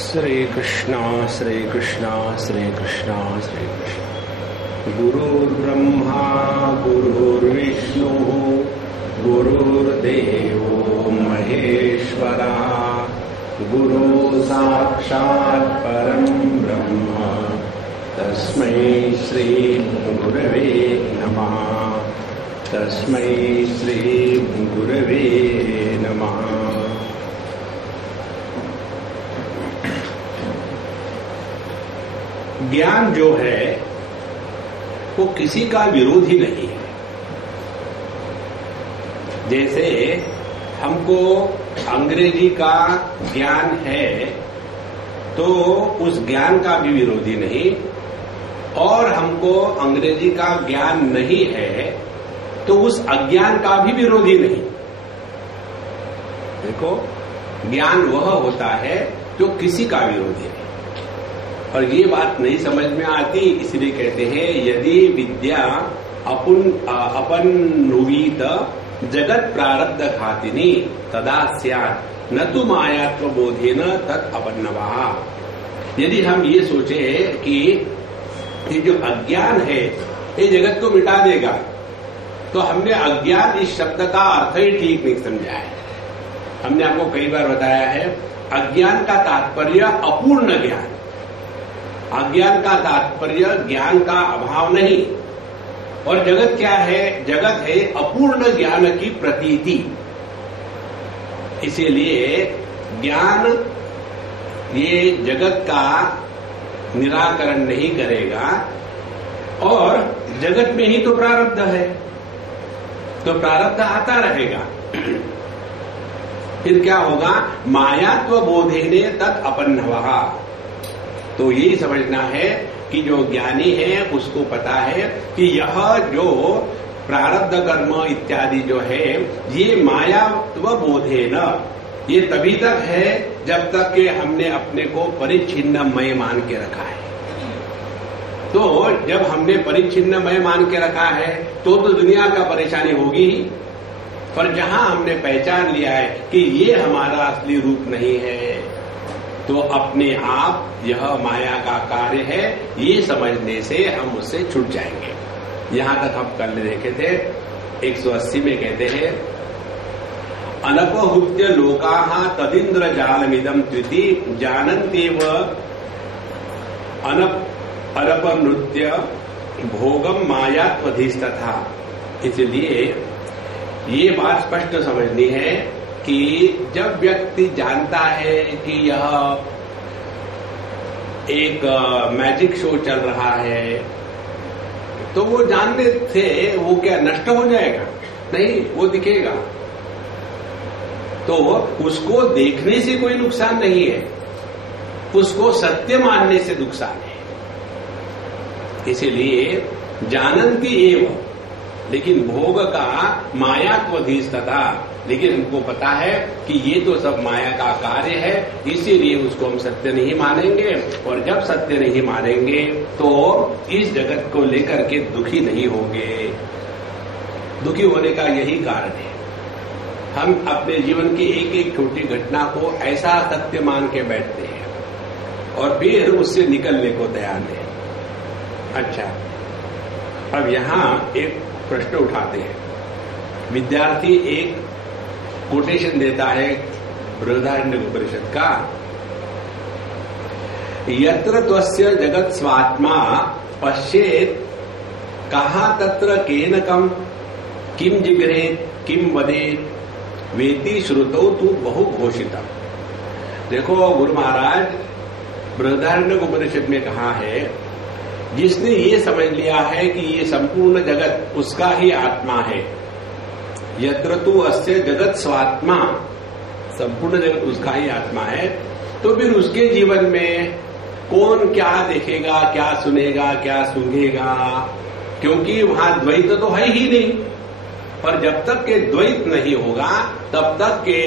श्री कृष्णा श्री कृष्णा श्री कृष्णा श्री कृष्ण। गुरुर्ब्रह्मा गुरुर्विष्णु गुरुर्देवो महेश्वरा गुरु साक्षात् परं ब्रह्म तस्मै श्री गुरवे नमः। तस्मै श्री गुरवे नमः। ज्ञान जो है वो किसी का विरोधी नहीं है। जैसे हमको अंग्रेजी का ज्ञान है तो उस ज्ञान का भी विरोधी नहीं, और हमको अंग्रेजी का ज्ञान नहीं है तो उस अज्ञान का भी विरोधी नहीं। देखो, ज्ञान वह होता है जो किसी का विरोधी नहीं। और ये बात नहीं समझ में आती, इसलिए कहते हैं यदि विद्या अपनुवीत जगत प्रारब्ध घातिनी तदा स्यात् न तु मायात्व बोधेन तत् अपन्नवा। यदि हम ये सोचे कि ये जो अज्ञान है ये जगत को मिटा देगा, तो हमने अज्ञान इस शब्द का अर्थ ही ठीक नहीं समझा है। हमने आपको कई बार बताया है, अज्ञान का तात्पर्य अपूर्ण ज्ञान। अज्ञान का तात्पर्य ज्ञान का अभाव नहीं। और जगत क्या है? जगत है अपूर्ण ज्ञान की प्रतीति। इसीलिए ज्ञान ये जगत का निराकरण नहीं करेगा, और जगत में ही तो प्रारब्ध है, तो प्रारब्ध आता रहेगा। फिर क्या होगा? मायात्व बोधेने तत् अपन्नवः। तो यही समझना है कि जो ज्ञानी है उसको पता है कि यह जो प्रारब्ध कर्म इत्यादि जो है ये मायात्व बोधेन, ये तभी तक है जब तक कि हमने अपने को परिच्छिन्नमय मान के रखा है। तो जब हमने परिच्छिन्नमय मान के रखा है तो दुनिया का परेशानी होगी ही। पर जहां हमने पहचान लिया है कि ये हमारा असली रूप नहीं है, तो अपने आप यह माया का कार्य है, ये समझने से हम उससे छूट जाएंगे। यहां तक हम कल देखे थे 180 में कहते हैं अनपहुत्य लोकाः तदिंद्र जालमिदं त्विति जानन्त्येव अनपनृत्य भोगम मायात्वधिष्ठता। इसलिए ये बात स्पष्ट समझनी है कि जब व्यक्ति जानता है कि यह एक मैजिक शो चल रहा है, तो वो जानने से वो क्या नष्ट हो जाएगा? नहीं, वो दिखेगा। तो उसको देखने से कोई नुकसान नहीं है, उसको सत्य मानने से नुकसान है। इसीलिए जानन्ति एव, लेकिन भोग का मायात्वधिष्ठता, लेकिन हमको पता है कि ये तो सब माया का कार्य है, इसीलिए उसको हम सत्य नहीं मानेंगे। और जब सत्य नहीं मानेंगे तो इस जगत को लेकर के दुखी नहीं होंगे। दुखी होने का यही कारण है, हम अपने जीवन की एक एक छोटी घटना को ऐसा सत्य मान के बैठते हैं और फिर उससे निकलने को तैयार नहीं। अच्छा, अब यहां एक प्रश्न उठाते हैं। विद्यार्थी एक कोटेशन देता है बृहदारण्यकोपनिषद का, यत्र त्वस्य जगत् स्वात्मा पश्येत् कहा तत्र केन कम किम जिगृहेत् किम वदेत् वेति श्रुतौ तु बहु घोषितम्। देखो, गुरु महाराज बृहदारण्यकोपनिषद में कहा है, जिसने ये समझ लिया है कि ये संपूर्ण जगत उसका ही आत्मा है, यत्र तु अस्य जगत स्वात्मा, संपूर्ण जगत उसका ही आत्मा है, तो फिर उसके जीवन में कौन क्या देखेगा, क्या सुनेगा, क्या सूंघेगा? क्योंकि वहां द्वैत तो है ही नहीं। पर जब तक के द्वैत नहीं होगा तब तक के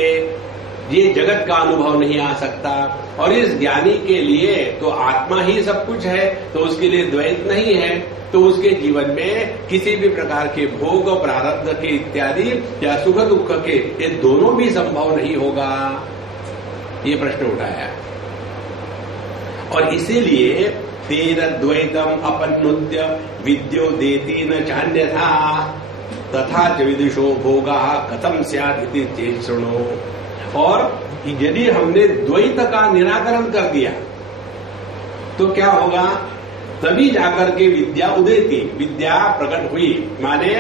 ये जगत का अनुभव नहीं आ सकता। और इस ज्ञानी के लिए तो आत्मा ही सब कुछ है, तो उसके लिए द्वैत नहीं है, तो उसके जीवन में किसी भी प्रकार के भोग, प्रारब्ध के इत्यादि या सुख दुख के ये दोनों भी संभव नहीं होगा। ये प्रश्न उठाया। और इसीलिए तेन द्वैतम अपनुत्य विद्यो देती न चान्यथा तथा च विदुषो भोगा कथम स्यात् इति चेत् शृणु। और यदि हमने द्वैत का निराकरण कर दिया तो क्या होगा? तभी जाकर के विद्या उदेती, विद्या प्रकट हुई। माने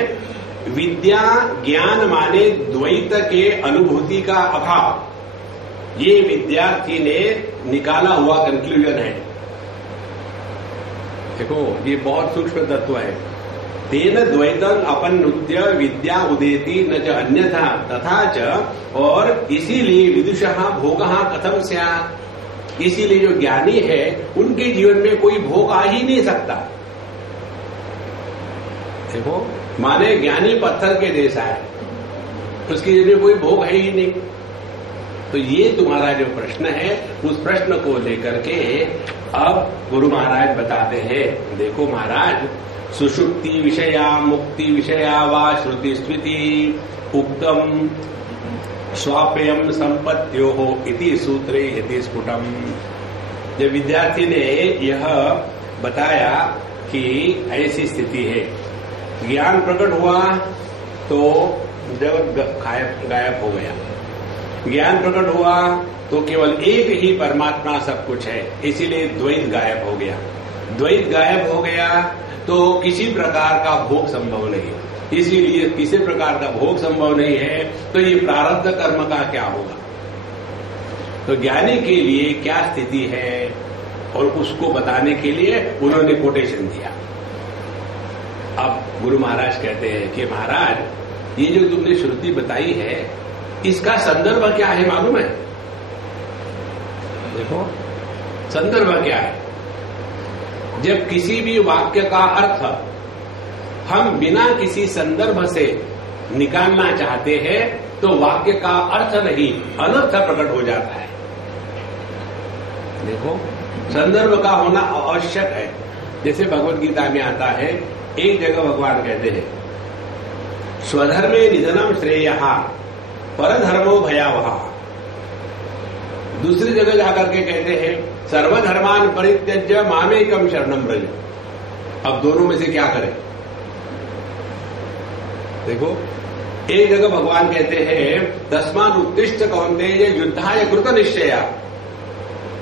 विद्या ज्ञान माने द्वैत के अनुभूति का अभाव, ये विद्यार्थी ने निकाला हुआ कंक्लूजन है। देखो ये बहुत सूक्ष्म तत्व है। तेन द्वैतम अपनुत्य विद्या उदेति न च अन्यथा तथा च, और इसीलिए विदुषः भोगः कथम स्यात्, इसीलिए जो ज्ञानी है उनके जीवन में कोई भोग आ ही नहीं सकता। देखो माने ज्ञानी पत्थर के जैसा है, उसके जीवन में कोई भोग है ही नहीं। तो ये तुम्हारा जो प्रश्न है उस प्रश्न को लेकर के अब गुरु महाराज बताते हैं। देखो महाराज, सुषुप्ति विषया मुक्ति विषया वा श्रुति स्मृति उक्तम स्वाप्यम संपत्त्यो हो इति सूत्रे यति स्फुटम। जब विद्यार्थी ने यह बताया कि ऐसी स्थिति है, ज्ञान प्रकट हुआ तो जगत गायब हो गया, ज्ञान प्रकट हुआ तो केवल एक ही परमात्मा सब कुछ है, इसीलिए द्वैत गायब हो गया। द्वैत गायब हो गया तो किसी प्रकार का भोग संभव नहीं, इसीलिए किसी प्रकार का भोग संभव नहीं है तो ये प्रारब्ध कर्म का क्या होगा। तो ज्ञानी के लिए क्या स्थिति है और उसको बताने के लिए उन्होंने कोटेशन दिया। अब गुरु महाराज कहते हैं कि महाराज ये जो तुमने श्रुति बताई है इसका संदर्भ क्या है मालूम है? देखो संदर्भ क्या है। जब किसी भी वाक्य का अर्थ हम बिना किसी संदर्भ से निकालना चाहते हैं तो वाक्य का अर्थ नहीं अनर्थ प्रकट हो जाता है। देखो संदर्भ का होना आवश्यक है। जैसे भगवत गीता में आता है, एक जगह भगवान कहते हैं स्वधर्मे निधनम श्रेयः परधर्मो भयावह। दूसरी जगह जाकर के कहते हैं सर्वधर्मान परित्यज्य मामेकम शरणम व्रज। अब दोनों में से क्या करें? देखो एक जगह भगवान कहते हैं तस्मात् उत्तिष्ठ कौन्तेय युद्धाय कृत निश्चया,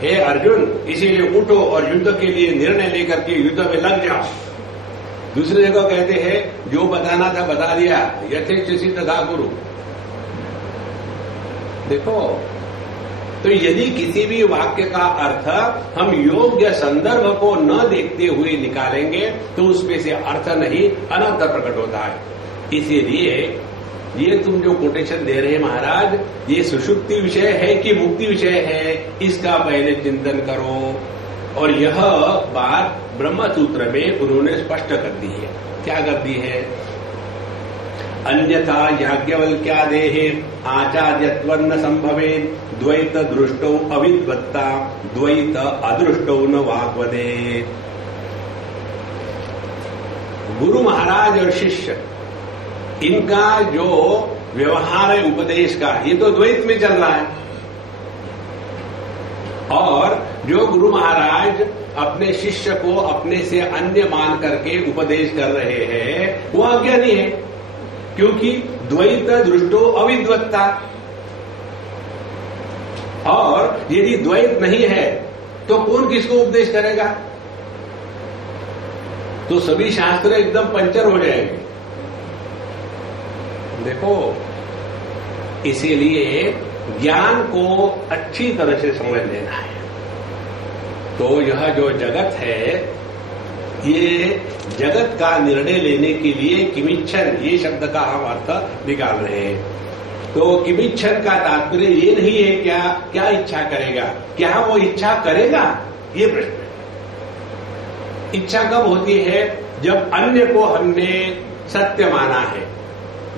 हे अर्जुन इसीलिए उठो और युद्ध के लिए निर्णय लेकर के युद्ध में लग जाओ। दूसरी जगह कहते हैं जो बताना था बता दिया, यथेच्छसि तथा कुरु। देखो तो यदि किसी भी वाक्य का अर्थ हम योग्य संदर्भ को न देखते हुए निकालेंगे तो उसमें से अर्थ नहीं अनर्थ प्रकट होता है। इसीलिए ये तुम जो कोटेशन दे रहे हैं महाराज, ये सुषुप्ति विषय है कि मुक्ति विषय है, इसका पहले चिंतन करो। और यह बात ब्रह्मसूत्र में उन्होंने स्पष्ट कर दी है। क्या कर दी है? अन्यथा याज्ञवल्क्यादेः आचार्यत्वन्न संभवेत् द्वैत दृष्टौ अविद्वत्ता द्वैत अदृष्टौ न वाग्वदेत्। गुरु महाराज और शिष्य इनका जो व्यवहार है उपदेश का, ये तो द्वैत में चल रहा है। और जो गुरु महाराज अपने शिष्य को अपने से अन्य मान करके उपदेश कर रहे हैं वो अज्ञानी है, क्योंकि द्वैत दृष्टो अविद्वत्ता। और यदि द्वैत नहीं है तो कौन किसको उपदेश करेगा? तो सभी शास्त्र एकदम पंचर हो जाएंगे। देखो इसीलिए ज्ञान को अच्छी तरह से समझ लेना है। तो यह जो जगत है, ये जगत का निर्णय लेने के लिए किमिच्छन, ये शब्द का हम अर्थ निकाल रहे हैं। तो किमिच्छन का तात्पर्य ये नहीं है क्या इच्छा करेगा, क्या वो इच्छा करेगा, ये प्रश्न है। इच्छा कब होती है? जब अन्य को हमने सत्य माना है,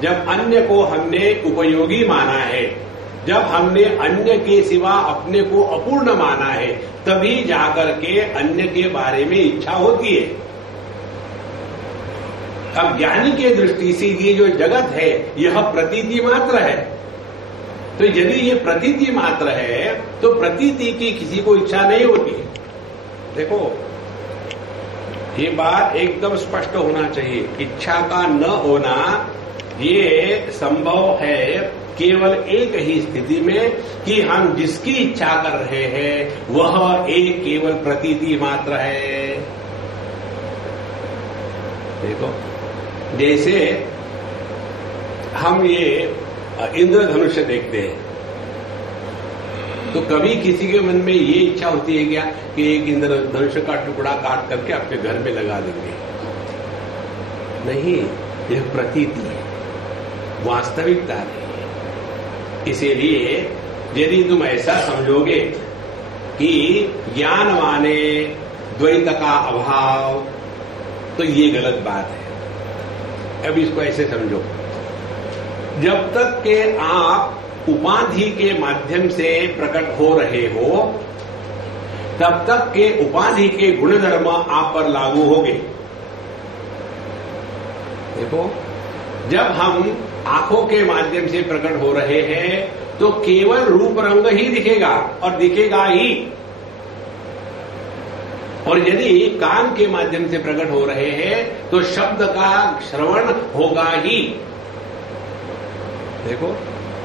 जब अन्य को हमने उपयोगी माना है, जब हमने अन्य के सिवा अपने को अपूर्ण माना है, तभी जाकर के अन्य के बारे में इच्छा होती है। अब ज्ञानी के दृष्टि से ये जो जगत है यह प्रतीति मात्र है। तो यदि ये प्रतीति मात्र है तो प्रतीति की किसी को इच्छा नहीं होती। देखो, ये बात एकदम स्पष्ट होना चाहिए। इच्छा का न होना ये संभव है केवल एक ही स्थिति में कि हम जिसकी इच्छा कर रहे हैं वह एक केवल प्रतीति मात्र है। देखो, जैसे हम ये इंद्रधनुष देखते हैं तो कभी किसी के मन में ये इच्छा होती है क्या कि एक इंद्रधनुष का टुकड़ा काट करके अपने घर में लगा देंगे? नहीं, यह प्रतीति है, वास्तविकता नहीं है। इसीलिए यदि तुम ऐसा समझोगे कि ज्ञान माने द्वैत का अभाव, तो ये गलत बात है। अब इसको ऐसे समझो, जब तक के आप उपाधि के माध्यम से प्रकट हो रहे हो तब तक के उपाधि के गुणधर्म आप पर लागू होंगे। देखो, जब हम आंखों के माध्यम से प्रकट हो रहे हैं तो केवल रूप रंग ही दिखेगा और दिखेगा ही, और यदि कान के माध्यम से प्रकट हो रहे हैं तो शब्द का श्रवण होगा ही। देखो,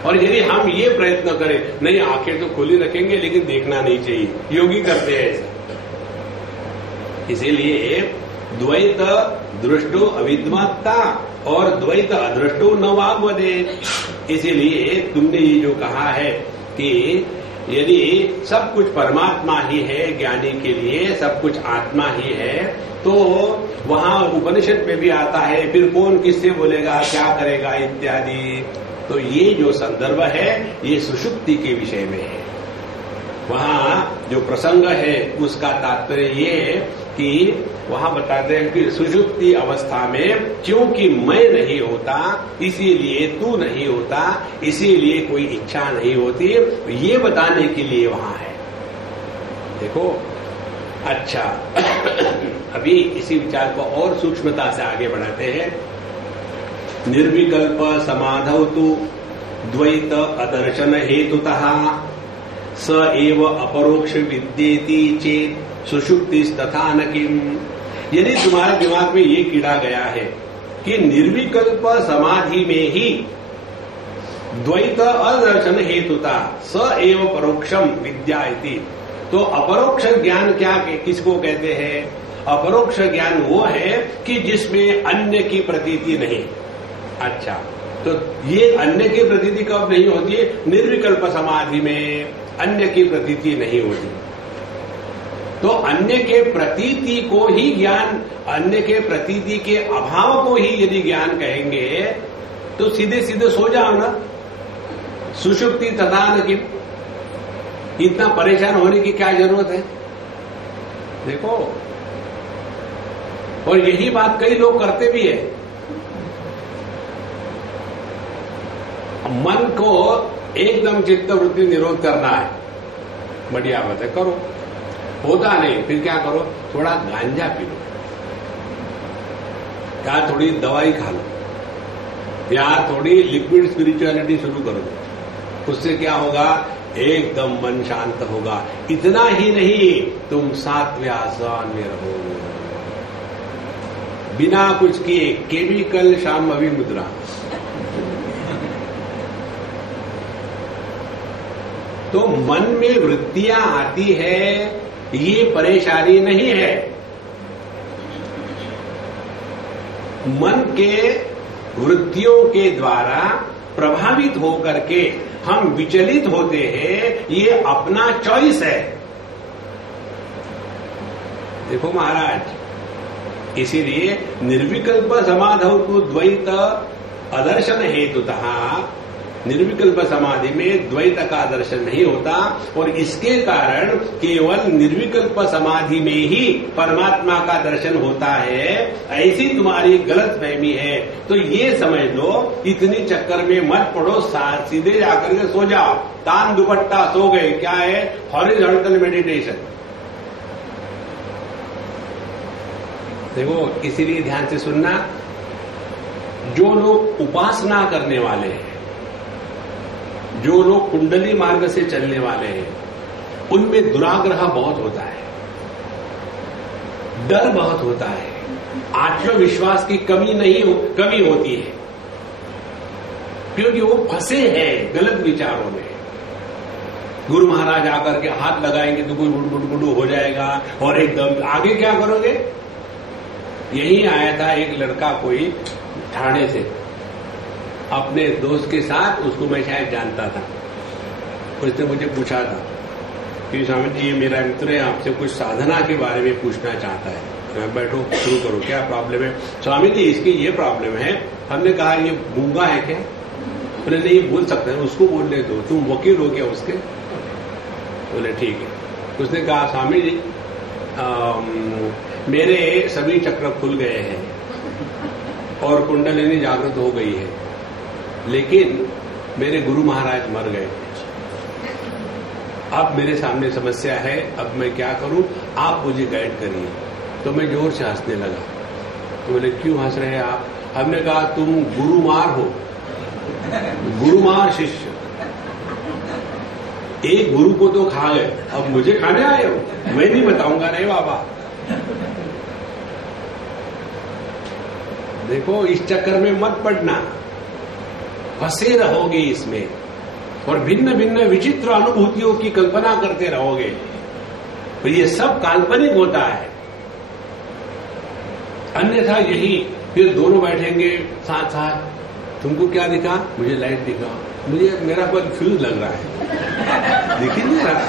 और यदि हम ये प्रयत्न करें, नहीं आंखें तो खुली रखेंगे लेकिन देखना नहीं चाहिए, योगी करते हैं ऐसा। इसीलिए द्वैत दृष्टो अविद्वत्ता और द्वैत अदृष्टो न वाग्वदे। इसीलिए तुमने ये जो कहा है कि यदि सब कुछ परमात्मा ही है, ज्ञानी के लिए सब कुछ आत्मा ही है, तो वहां उपनिषद में भी आता है फिर कौन किससे बोलेगा, क्या करेगा इत्यादि। तो ये जो संदर्भ है ये सुषुप्ति के विषय में है। वहां जो प्रसंग है उसका तात्पर्य ये है कि वहां बताते हैं कि सुषुप्ति अवस्था में क्योंकि मैं नहीं होता इसीलिए तू नहीं होता, इसीलिए कोई इच्छा नहीं होती, ये बताने के लिए वहां है। देखो, अच्छा अभी इसी विचार को और सूक्ष्मता से आगे बढ़ाते हैं। निर्विकल्प समाधौ तु द्वैत अदर्शन हेतुतः स एव अपरोक्ष विद्येति चेत सुषुप्तिस्तथा न किम। यदि तुम्हारे दिमाग में ये कीड़ा गया है कि निर्विकल्प समाधि में ही द्वैत अदर्शन हेतुता स एव परोक्षम विद्यायति, तो अपरोक्ष ज्ञान क्या किसको कहते हैं? अपरोक्ष ज्ञान वो है कि जिसमें अन्य की प्रतीति नहीं। अच्छा, तो ये अन्य की प्रतीति कब नहीं होती है? निर्विकल्प समाधि में अन्य की प्रतीति नहीं होती। तो अन्य के प्रतीति को ही ज्ञान, अन्य के प्रतीति के अभाव को ही यदि ज्ञान कहेंगे तो सीधे सीधे सो जाओ ना, सुषुप्ति तथा न किम। इतना परेशान होने की क्या जरूरत है? देखो, और यही बात कई लोग करते भी है। मन को एकदम चित्तवृत्ति निरोध करना है, बढ़िया बात है, करो। होता नहीं, फिर क्या करो? थोड़ा गांजा पी लो, या थोड़ी दवाई खा लो, या थोड़ी लिक्विड स्पिरिचुअलिटी शुरू कर दो। उससे क्या होगा? एकदम मन शांत होगा। इतना ही नहीं, तुम सात्विक आसन में रहोगे बिना कुछ किए। केमिकल शांभवी मुद्रा। तो मन में वृत्तियां आती है, ये परेशानी नहीं है। मन के वृत्तियों के द्वारा प्रभावित होकर के हम विचलित होते हैं, ये अपना चॉइस है। देखो महाराज, इसीलिए निर्विकल्प समाधौ तु द्वैत अदर्शन हेतुतः, निर्विकल्प समाधि में द्वैत का दर्शन नहीं होता, और इसके कारण केवल निर्विकल्प समाधि में ही परमात्मा का दर्शन होता है। ऐसी तुम्हारी गलत फहमी है। तो ये समझ लो, इतनी चक्कर में मत पड़ो, सीधे जाकर के सो जाओ, तान दुपट्टा सो गए। क्या है? Horizontal meditation. देखो, इसीलिए ध्यान से सुनना, जो लोग उपासना करने वाले हैं, जो लोग कुंडली मार्ग से चलने वाले हैं, उनमें दुराग्रह बहुत होता है। डर बहुत होता है, आत्मविश्वास की कमी होती है, क्योंकि वो फंसे हैं गलत विचारों में। गुरु महाराज आकर के हाथ लगाएंगे तो कोई गुडगुडू हो जाएगा और एकदम आगे क्या करोगे। यही आया था एक लड़का कोई ठाणे से अपने दोस्त के साथ, उसको मैं शायद जानता था। उसने मुझे पूछा था कि स्वामी जी ये मेरा मित्र है, आपसे कुछ साधना के बारे में पूछना चाहता है। मैं बैठो शुरू करो, क्या प्रॉब्लम है। स्वामी जी इसकी ये प्रॉब्लम है। हमने कहा ये गूंगा है क्या। बोले नहीं बोल सकते हैं, उसको बोलने दो, तुम वकील हो क्या उसके। बोले ठीक है। उसने कहा स्वामी जी मेरे सभी चक्र खुल गए हैं और कुंडलिनी जागृत हो गई है, लेकिन मेरे गुरु महाराज मर गए। अब मेरे सामने समस्या है, अब मैं क्या करूं, आप मुझे गाइड करिए। तो मैं जोर से हंसने लगा। तो बोले क्यों हंस रहे हैं आप। हमने कहा तुम गुरुमार हो, गुरुमार शिष्य, एक गुरु को तो खा गए, अब मुझे खाने आए हो। मैं नहीं बताऊंगा। नहीं बाबा, देखो इस चक्कर में मत पड़ना, फंसे रहोगे इसमें और भिन्न भिन्न विचित्र अनुभूतियों की कल्पना करते रहोगे। तो ये सब काल्पनिक होता है, अन्यथा यही। फिर दोनों बैठेंगे साथ साथ, तुमको क्या दिखा, मुझे लाइट दिखा, मुझे मेरा कोई फ्यूज लग रहा है, दिख ही नहीं रहा।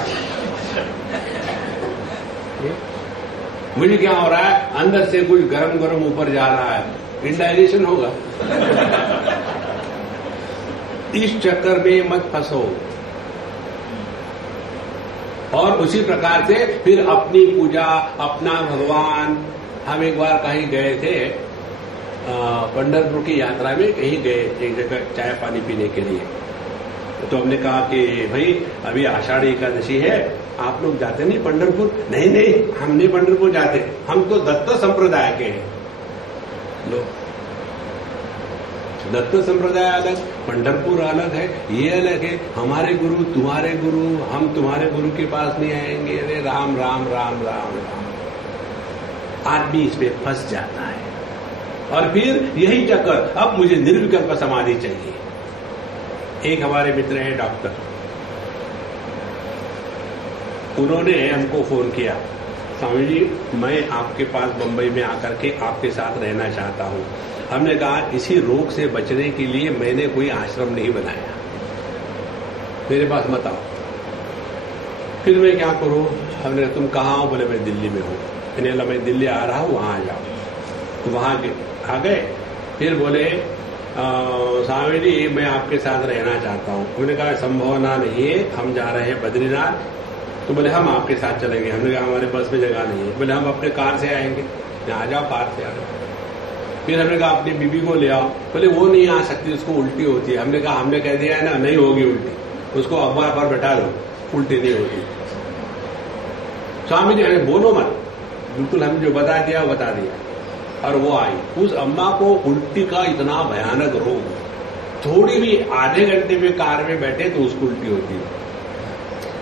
मुझे क्या हो रहा है, अंदर से कुछ गरम गरम ऊपर जा रहा है, इंडाइजेशन होगा। इस चक्कर में मत फंसो। और उसी प्रकार से फिर अपनी पूजा, अपना भगवान। हम एक बार कहीं गए थे, पंढरपुर की यात्रा में कहीं गए, एक जगह चाय पानी पीने के लिए। तो हमने कहा कि भाई अभी आषाढ़ी एकादशी है, आप लोग जाते नहीं पंढरपुर। नहीं नहीं, हम नहीं पंढरपुर जाते, हम तो दत्त संप्रदाय के हैं। लो, दत्त संप्रदाय अलग, पंढरपुर अलग है, ये अलग है। हमारे गुरु तुम्हारे गुरु, हम तुम्हारे गुरु के पास नहीं आएंगे। अरे राम राम राम राम राम। आदमी इसमें फंस जाता है और फिर यही चक्कर, अब मुझे निर्विकल्प समाधि चाहिए। एक हमारे मित्र हैं डॉक्टर, उन्होंने हमको फोन किया, स्वामी जी मैं आपके पास बंबई में आकर के आपके साथ रहना चाहता हूं। हमने कहा इसी रोग से बचने के लिए मैंने कोई आश्रम नहीं बनाया, मेरे पास मत आओ। फिर मैं क्या करूं। हमने तुम कहाँ हो। बोले मैं दिल्ली में हूं। मैंने मैं दिल्ली आ रहा हूं, वहां आ जाओ। तो वहां आ गए। फिर बोले स्वामी जी मैं आपके साथ रहना चाहता हूं। उन्होंने कहा संभावना नहीं है, हम जा रहे हैं बद्रीनाथ। तो बोले हम आपके साथ चलेंगे। हमने कहा हमारे बस में जगह नहीं है। बोले हम अपने कार से आएंगे। आ जाओ, कार से आ जाओ। फिर हमने कहा अपनी बीबी को ले आओ। बोले वो नहीं आ सकती, उसको उल्टी होती है। हमने कहा हमने कह दिया है ना, नहीं होगी उल्टी, उसको अखबार पर बैठा दो, उल्टी नहीं होती। स्वामी जी अरे बोलो मत, बिल्कुल हमने जो बता दिया वो बता दिया। और वो आई। उस अम्मा को उल्टी का इतना भयानक रोग, थोड़ी भी आधे घंटे में कार में बैठे तो उसको उल्टी होती है,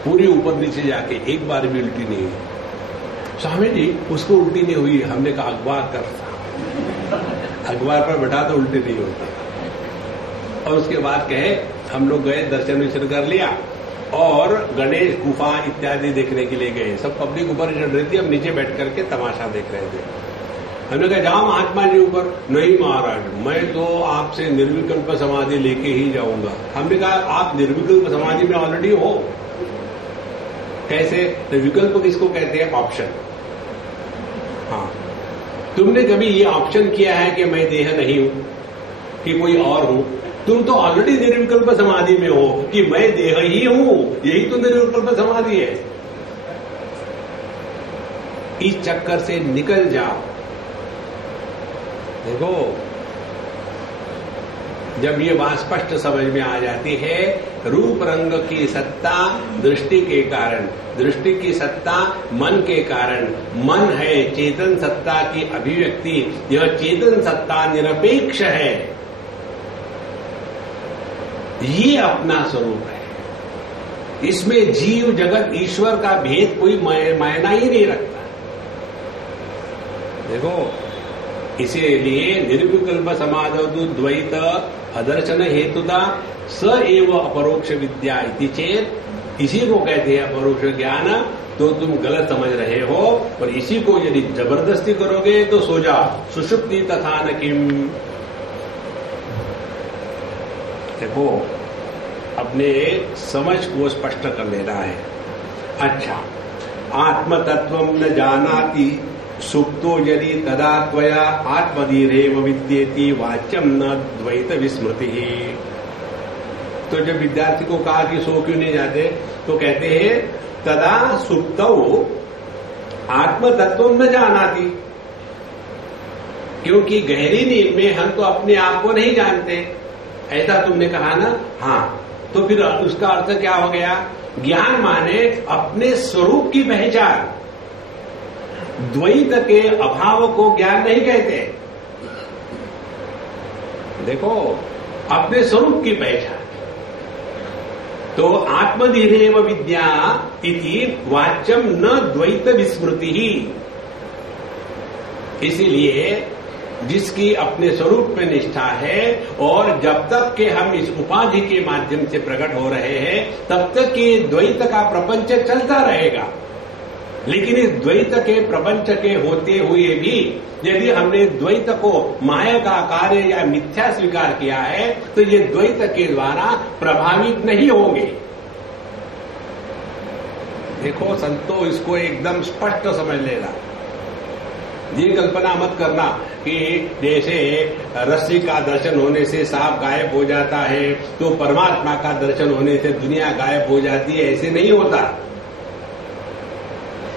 पूरी ऊपर नीचे जाके, एक बार भी उल्टी नहीं हुई। स्वामी जी उसको उल्टी नहीं हुई। हमने कहा अखबार कर, अखबार पर बैठा तो उल्टी नहीं होती। और उसके बाद कहे हम लोग गए, दर्शन वर्शन कर लिया और गणेश गुफा इत्यादि देखने के लिए गए। सब पब्लिक ऊपर चढ़ रही थी, हम नीचे बैठ करके तमाशा देख रहे थे। हमने कहा जाओ महात्मा जी ऊपर। नहीं महाराज मैं तो आपसे निर्विकल्प समाधि लेके ही जाऊंगा। हमने कहा आप निर्विकल्प समाधि में ऑलरेडी हो। कैसे? विकल्प किसको कहते हैं? ऑप्शन। हाँ, तुमने कभी ये ऑप्शन किया है कि मैं देह नहीं हूं, कि कोई और हूं? तुम तो ऑलरेडी निर्विकल्प समाधि में हो कि मैं देह ही हूं। यही तो निर्विकल्प समाधि है। इस चक्कर से निकल जाओ। देखो जब ये बात स्पष्ट समझ में आ जाती है, रूप रंग की सत्ता दृष्टि के कारण, दृष्टि की सत्ता मन के कारण, मन है चेतन सत्ता की अभिव्यक्ति, यह चेतन सत्ता निरपेक्ष है, ये अपना स्वरूप है। इसमें जीव जगत ईश्वर का भेद कोई मायना ही नहीं रखता। देखो, इसीलिए निर्विकल्प समाधवतु द्वैत अदर्शन हेतुता स एव अपरोक्ष विद्या इति चेत, इसी को कहते हैं अपरोक्ष ज्ञान। तो तुम गलत समझ रहे हो, और इसी को यदि जबरदस्ती करोगे तो सो जाओ, सुषुप्ति तथा न किम। देखो, अपने समझ को स्पष्ट कर लेना है। अच्छा, आत्म तत्वं न जानाति सुप्तो यदि तदा त्वया आत्मधीरेव विद्येति वाच्यम न द्वैत विस्मृति। तो जब विद्यार्थी को कहा कि सो क्यों नहीं जाते, तो कहते हैं तदा सुप्तौ आत्म तत्वं न जानाति, क्योंकि गहरी नींद में हम तो अपने आप को नहीं जानते। ऐसा तुमने कहा ना? हाँ, तो फिर उसका अर्थ क्या हो गया? ज्ञान माने अपने स्वरूप की पहचान। द्वैत के अभाव को ज्ञान नहीं कहते। देखो, अपने स्वरूप की पहचान। तो आत्मधीरेव विद्या इति वाच्यम न द्वैत विस्मृति ही। इसीलिए जिसकी अपने स्वरूप में निष्ठा है, और जब तक के हम इस उपाधि के माध्यम से प्रकट हो रहे हैं, तब तक ये द्वैत का प्रपंच चलता रहेगा। लेकिन इस द्वैत के प्रपंच के होते हुए भी यदि हमने द्वैत को माया का कार्य या मिथ्या स्वीकार किया है, तो ये द्वैत के द्वारा प्रभावित नहीं होंगे। देखो संतो, इसको एकदम स्पष्ट समझ लेना। ये कल्पना मत करना कि जैसे रस्सी का दर्शन होने से सांप गायब हो जाता है, तो परमात्मा का दर्शन होने से दुनिया गायब हो जाती है। ऐसे नहीं होता।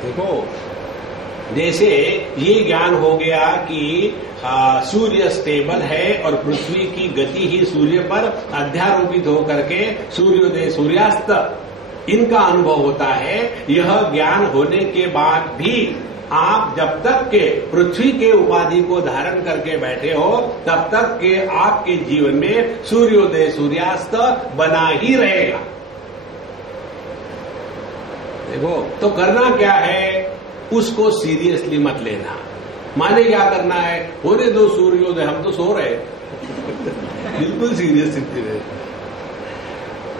देखो, जैसे ये ज्ञान हो गया कि सूर्य स्टेबल है और पृथ्वी की गति ही सूर्य पर अध्यारोपित होकर के सूर्योदय सूर्यास्त इनका अनुभव होता है। यह ज्ञान होने के बाद भी आप जब तक के पृथ्वी के उपाधि को धारण करके बैठे हो, तब तक के आपके जीवन में सूर्योदय सूर्यास्त बना ही रहेगा। देखो, तो करना क्या है? उसको सीरियसली मत लेना। माने क्या करना है? होने दो सूर्योदय, हम तो सो रहे बिल्कुल सीरियस स्थिति में।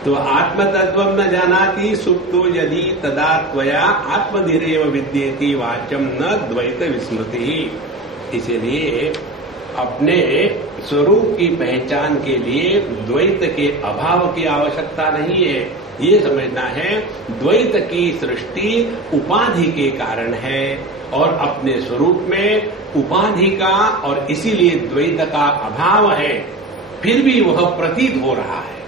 तो आत्म तत्व न जानाति सुप्तो यदि तदा त्वया आत्मधीरेव विद्येति वाच्यम न द्वैत विस्मृति। इसीलिए अपने स्वरूप की पहचान के लिए द्वैत के अभाव की आवश्यकता नहीं है। ये समझना है द्वैत की सृष्टि उपाधि के कारण है, और अपने स्वरूप में उपाधि का और इसीलिए द्वैत का अभाव है, फिर भी वह प्रतीत हो रहा है।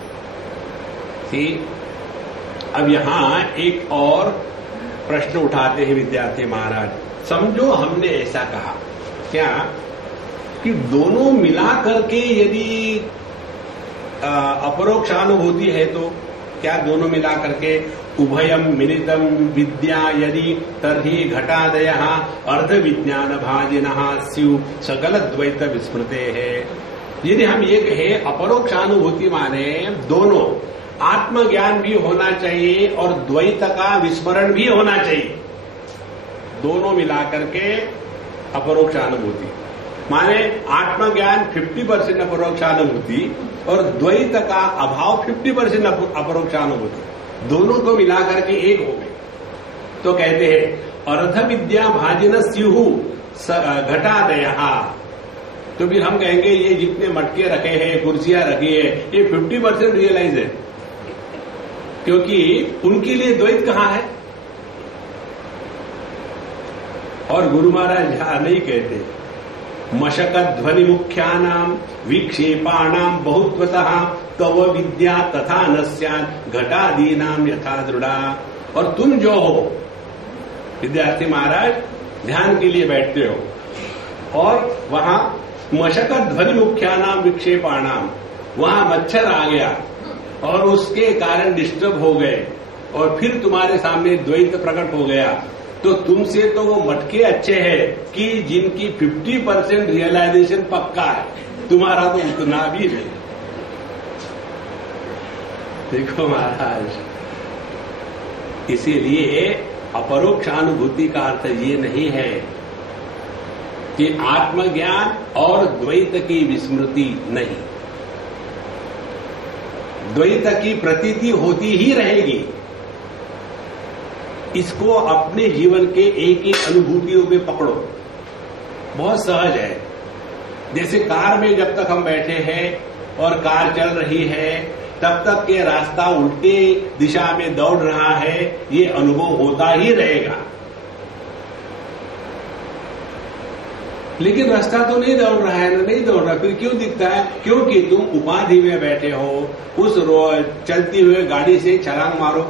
अब यहां एक और प्रश्न उठाते हैं विद्यार्थी महाराज। समझो हमने ऐसा कहा क्या कि दोनों मिला करके यदि अपरोक्षानुभूति है, तो क्या दोनों मिला करके उभयम मिलितम विद्या यदि तर्हि घटादयः अर्ध विज्ञान भाजिनः स्यु सकल द्वैत विस्मृते है। यदि हम ये कहे अपरोक्षानुभूति माने दोनों, आत्मज्ञान भी होना चाहिए और द्वैत का विस्मरण भी होना चाहिए। दोनों मिलाकर के अपरोक्षानुभूति माने आत्मज्ञान 50% अपरोक्षानुभूति और द्वैत का अभाव 50% अपरोक्षानुभूति। दोनों को मिलाकर के एक हो गए। तो कहते हैं अर्ध विद्या भाजिन स्युहु घटादयः। तो फिर हम कहेंगे ये जितने मटके रखे हैं, कुर्सियां रखी है, ये 50% रियलाइज है, क्योंकि उनके लिए द्वैत कहां है। और गुरु महाराज यहां नहीं कहते मशकत ध्वनि मुख्यानाम विक्षेपाणाम बहुत्वतः तव विद्या तथा न स्यात् घटादीनाम यथा दृढ़ा। और तुम जो हो विद्यार्थी महाराज ध्यान के लिए बैठते हो और वहां मशकत ध्वनि मुख्यानाम विक्षेपाणाम, वहां मच्छर आ गया और उसके कारण डिस्टर्ब हो गए और फिर तुम्हारे सामने द्वैत प्रकट हो गया, तो तुमसे तो वो मटके अच्छे हैं कि जिनकी 50% रियलाइजेशन पक्का है, तुम्हारा तो उतना भी नहीं। देखो महाराज, इसीलिए अपरोक्षानुभूति का अर्थ ये नहीं है कि आत्मज्ञान और द्वैत की विस्मृति नहीं, द्वैत की प्रतीति होती ही रहेगी। इसको अपने जीवन के एक एक अनुभूतियों में पकड़ो, बहुत सहज है। जैसे कार में जब तक हम बैठे हैं और कार चल रही है, तब तक के रास्ता उल्टे दिशा में दौड़ रहा है, ये अनुभव होता ही रहेगा। लेकिन रास्ता तो नहीं दौड़ रहा है ना, नहीं दौड़ रहा, फिर क्यों दिखता है? क्योंकि तुम उपाधि में बैठे हो। उस चलती हुए गाड़ी से छलांग मारो,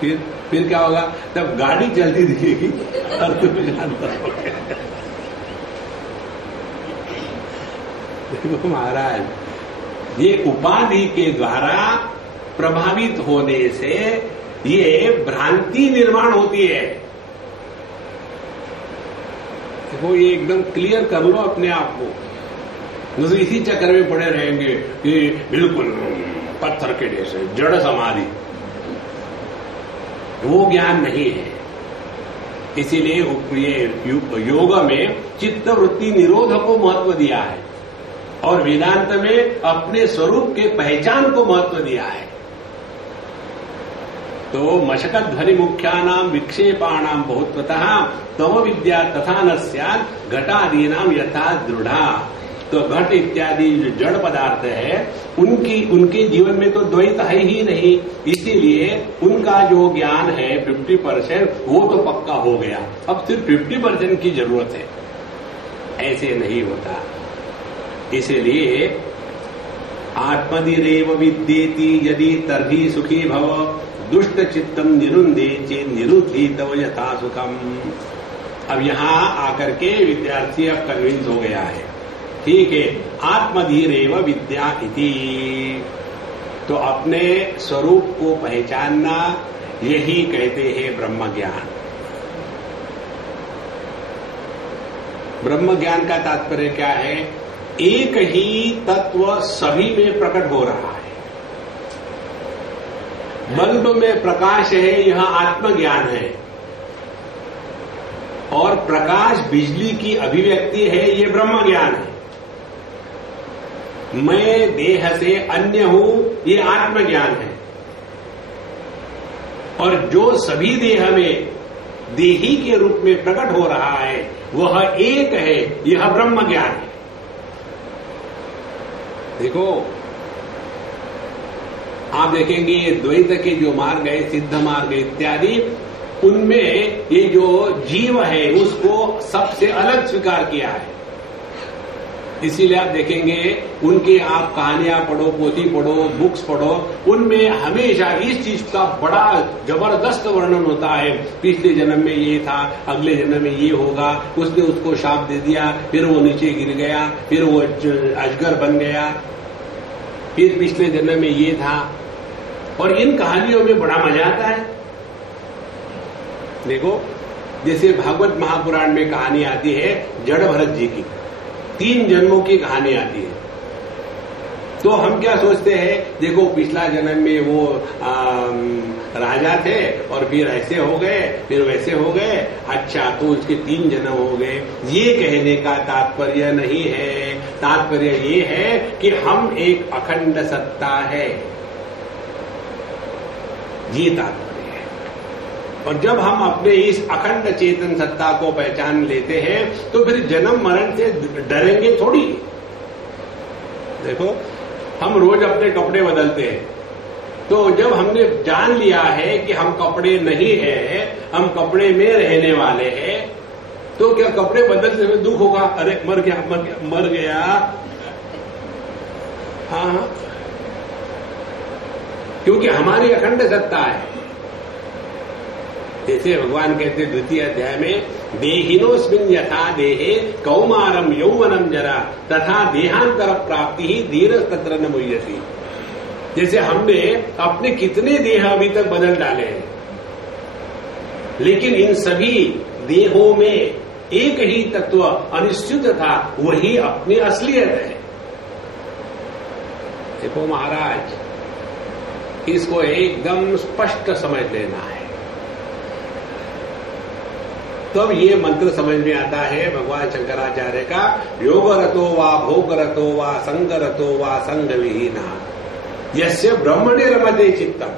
फिर क्या होगा? तब गाड़ी चलती दिखेगी और तुम जानता हो। देखो महाराज, ये उपाधि के द्वारा प्रभावित होने से ये भ्रांति निर्माण होती है। देखो, ये एकदम क्लियर कर लो अपने आप को। तो इसी चक्कर में पड़े रहेंगे कि बिल्कुल पत्थर के जैसे जड़ समाधि, वो ज्ञान नहीं है। इसीलिए ये योग में चित्त वृत्ति निरोध को महत्व दिया है और वेदांत में अपने स्वरूप के पहचान को महत्व दिया है। तो मशकत ध्वनि मुख्यानाम विक्षेपाणाम बहुत्वतः तम विद्या तथा न स्यात् घटादीनाम यथा दृढ़ा। तो घट इत्यादि जो जड़ पदार्थ है, उनके जीवन में तो द्वैत है ही नहीं, इसीलिए उनका जो ज्ञान है 50% वो तो पक्का हो गया। अब सिर्फ 50% की जरूरत है, ऐसे नहीं होता। इसलिए आत्मदिरेव विद्येति यदि तर्हि सुखी भव दुष्ट चित्तम निरुंदे चेत् निरुद्धि तव यथा सुखम। अब यहां आकर के विद्यार्थी अब कन्विंस हो गया है, ठीक है, आत्मधीरेव विद्या इति, तो अपने स्वरूप को पहचानना, यही कहते हैं ब्रह्म ज्ञान। ब्रह्म ज्ञान का तात्पर्य क्या है? एक ही तत्व सभी में प्रकट हो रहा है। बल्ब में प्रकाश है, यह आत्मज्ञान है, और प्रकाश बिजली की अभिव्यक्ति है, ये ब्रह्म ज्ञान है। मैं देह से अन्य हूं, ये आत्मज्ञान है। और जो सभी देह में देही के रूप में प्रकट हो रहा है, वह एक है, यह ब्रह्म ज्ञान है। देखो, आप देखेंगे ये द्वैत के जो मार्ग है, सिद्ध मार्ग इत्यादि, उनमें ये जो जीव है उसको सबसे अलग स्वीकार किया है। इसीलिए आप देखेंगे उनकी आप कहानियां पढ़ो, पोथी पढ़ो, बुक्स पढ़ो, उनमें हमेशा इस चीज का बड़ा जबरदस्त वर्णन होता है। पिछले जन्म में ये था, अगले जन्म में ये होगा, उसने उसको शाप दे दिया, फिर वो नीचे गिर गया, फिर वो अजगर बन गया, फिर पिछले जन्म में ये था। और इन कहानियों में बड़ा मजा आता है। देखो, जैसे भागवत महापुराण में कहानी आती है जड़ भरत जी की, 3 जन्मों की कहानी आती है। तो हम क्या सोचते हैं, देखो पिछला जन्म में वो राजा थे और फिर ऐसे हो गए, फिर वैसे हो गए, अच्छा तो उसके 3 जन्म हो गए। ये कहने का तात्पर्य नहीं है। तात्पर्य ये है कि हम एक अखंड सत्ता है, ये तात्पर्य है। और जब हम अपने इस अखंड चेतन सत्ता को पहचान लेते हैं, तो फिर जन्म मरण से डरेंगे थोड़ी। देखो, हम रोज अपने कपड़े बदलते हैं, तो जब हमने जान लिया है कि हम कपड़े नहीं है, हम कपड़े में रहने वाले हैं, तो क्या कपड़े बदलने में दुख होगा? अरे मर गया, मर गया, मर गया। हाँ, क्योंकि हमारी अखंड सत्ता है। जैसे भगवान कहते द्वितीय अध्याय में, देहिनोस्मिन् यथा देहे कौमारम यौवनम जरा तथा देहांतर प्राप्ति ही धीर तत्र न मुह्यति। जैसे हमने अपने कितने देह अभी तक बदल डाले हैं, लेकिन इन सभी देहों में एक ही तत्व अनिश्चित था, वही अपनी असलियत है। देखो महाराज, इसको एकदम स्पष्ट समझ लेना है। तब ये मंत्र समझ में आता है भगवान शंकराचार्य का, योग रतो वा भोग रतो वा संग रतो वा संग विहीना यस्य ब्रह्मणे रमते चित्तम।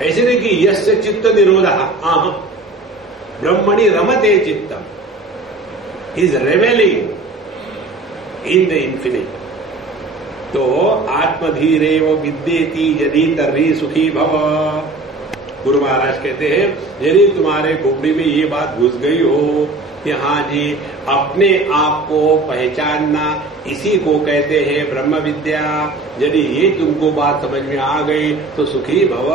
ऐसे नहीं कि यस्य चित्त निरोधः, ब्रह्मणि रमते चित्तम, इज रेवेलिंग इन द इन्फिनिट। तो आत्मधीरेव विद्येति यदि तर्हि सुखी भव। गुरु महाराज कहते हैं यदि तुम्हारे खोपड़ी में ये बात घुस गई हो कि हाँ जी अपने आप को पहचानना इसी को कहते हैं ब्रह्म विद्या, यदि ये तुमको बात समझ में आ गई तो सुखी भव।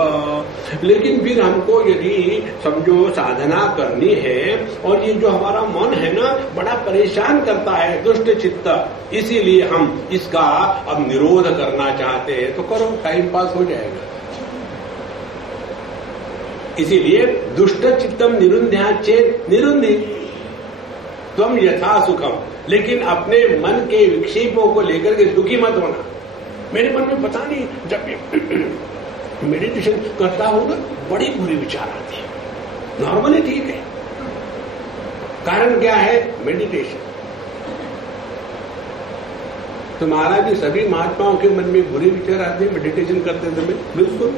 लेकिन फिर हमको यदि समझो साधना करनी है और ये जो हमारा मन है ना बड़ा परेशान करता है, दुष्ट चित्त, इसीलिए हम इसका अब निरोध करना चाहते हैं, तो करो, टाइम पास हो जाएगा। इसीलिए दुष्ट चित्तम निरुंध्या चेत निरुंधी त्वम यथा सुखम। लेकिन अपने मन के विक्षेपों को लेकर के दुखी मत होना। मेरे मन में पता नहीं जब मेडिटेशन करता हूं ना बड़ी बुरी विचार आती है। नॉर्मली ठीक है, कारण क्या है? मेडिटेशन। तुम्हारा भी सभी महात्माओं के मन में बुरे विचार आते हैं मेडिटेशन करते समय, बिल्कुल।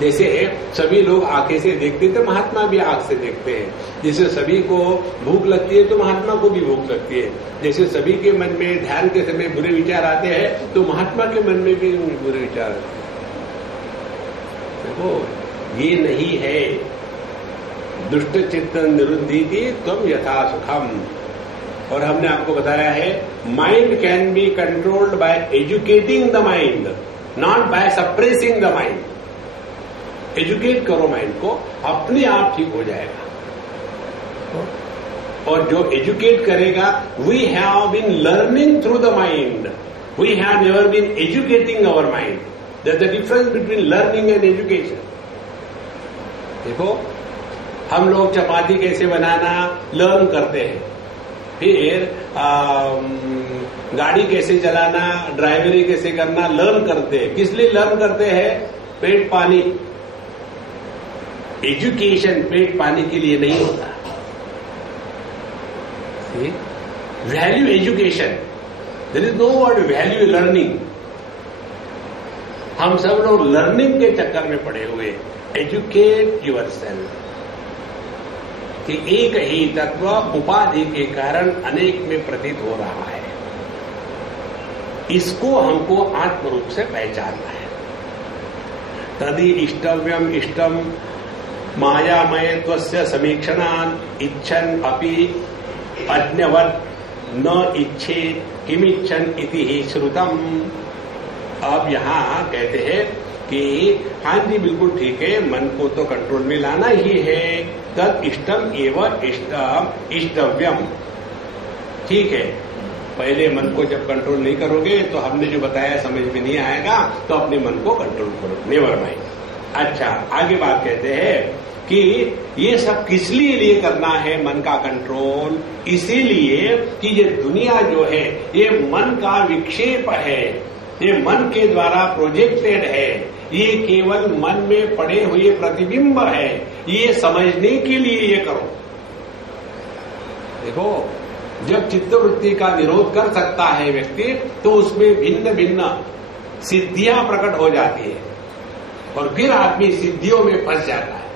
जैसे सभी लोग आंखें से देखते थे, महात्मा भी आंख से देखते हैं। जैसे सभी को भूख लगती है तो महात्मा को भी भूख लगती है। जैसे सभी के मन में ध्यान के समय बुरे विचार आते हैं तो महात्मा के मन में भी बुरे विचार आते हैं। देखो ये नहीं है दुष्ट चित्त निरुद्धीति त्वम यथा सुखम। और हमने आपको बताया है mind can be controlled by educating the mind, not by suppressing the mind. Educate करो माइंड को, अपने आप ठीक हो जाएगा। और जो एजुकेट करेगा, we have been learning through the mind, we have never been educating our mind. There is the difference between learning and education. देखो हम लोग चपाती कैसे बनाना लर्न करते हैं, फिर गाड़ी कैसे चलाना, ड्राइवरी कैसे करना लर्न करते हैं। किस लिए लर्न करते हैं? पेट पानी। एजुकेशन पेट पानी के लिए नहीं होता। Value education, there is no word value learning. हम सब लोग लर्निंग के चक्कर में पड़े हुए। एजुकेट योरसेल्फ कि एक ही तत्व उपाधि के कारण अनेक में प्रतीत हो रहा है, इसको हमको आत्म रूप से पहचानना है। तदि इष्टव्यम इष्टम मायामयत्वस्य समीक्षणान् इच्छन् अपि अज्ञवत् न इच्छेत किमिच्छन् इति ही श्रुतम। अब यहाँ कहते हैं कि हाँ जी बिल्कुल ठीक है, मन को तो कंट्रोल में लाना ही है। तद इष्टम एवं इष्टव्यम, ठीक है। पहले मन को जब कंट्रोल नहीं करोगे तो हमने जो बताया समझ में नहीं आएगा, तो अपने मन को कंट्रोल करो, नेवर माइंड। अच्छा, आगे बात कहते हैं कि ये सब किस लिए करना है मन का कंट्रोल? इसीलिए कि ये दुनिया जो है ये मन का विक्षेप है, ये मन के द्वारा प्रोजेक्टेड है, ये केवल मन में पड़े हुए प्रतिबिंब है। ये समझने के लिए ये करो। देखो जब चित्तवृत्ति का निरोध कर सकता है व्यक्ति तो उसमें भिन्न भिन्न सिद्धियां प्रकट हो जाती है और फिर आदमी सिद्धियों में फंस जाता है।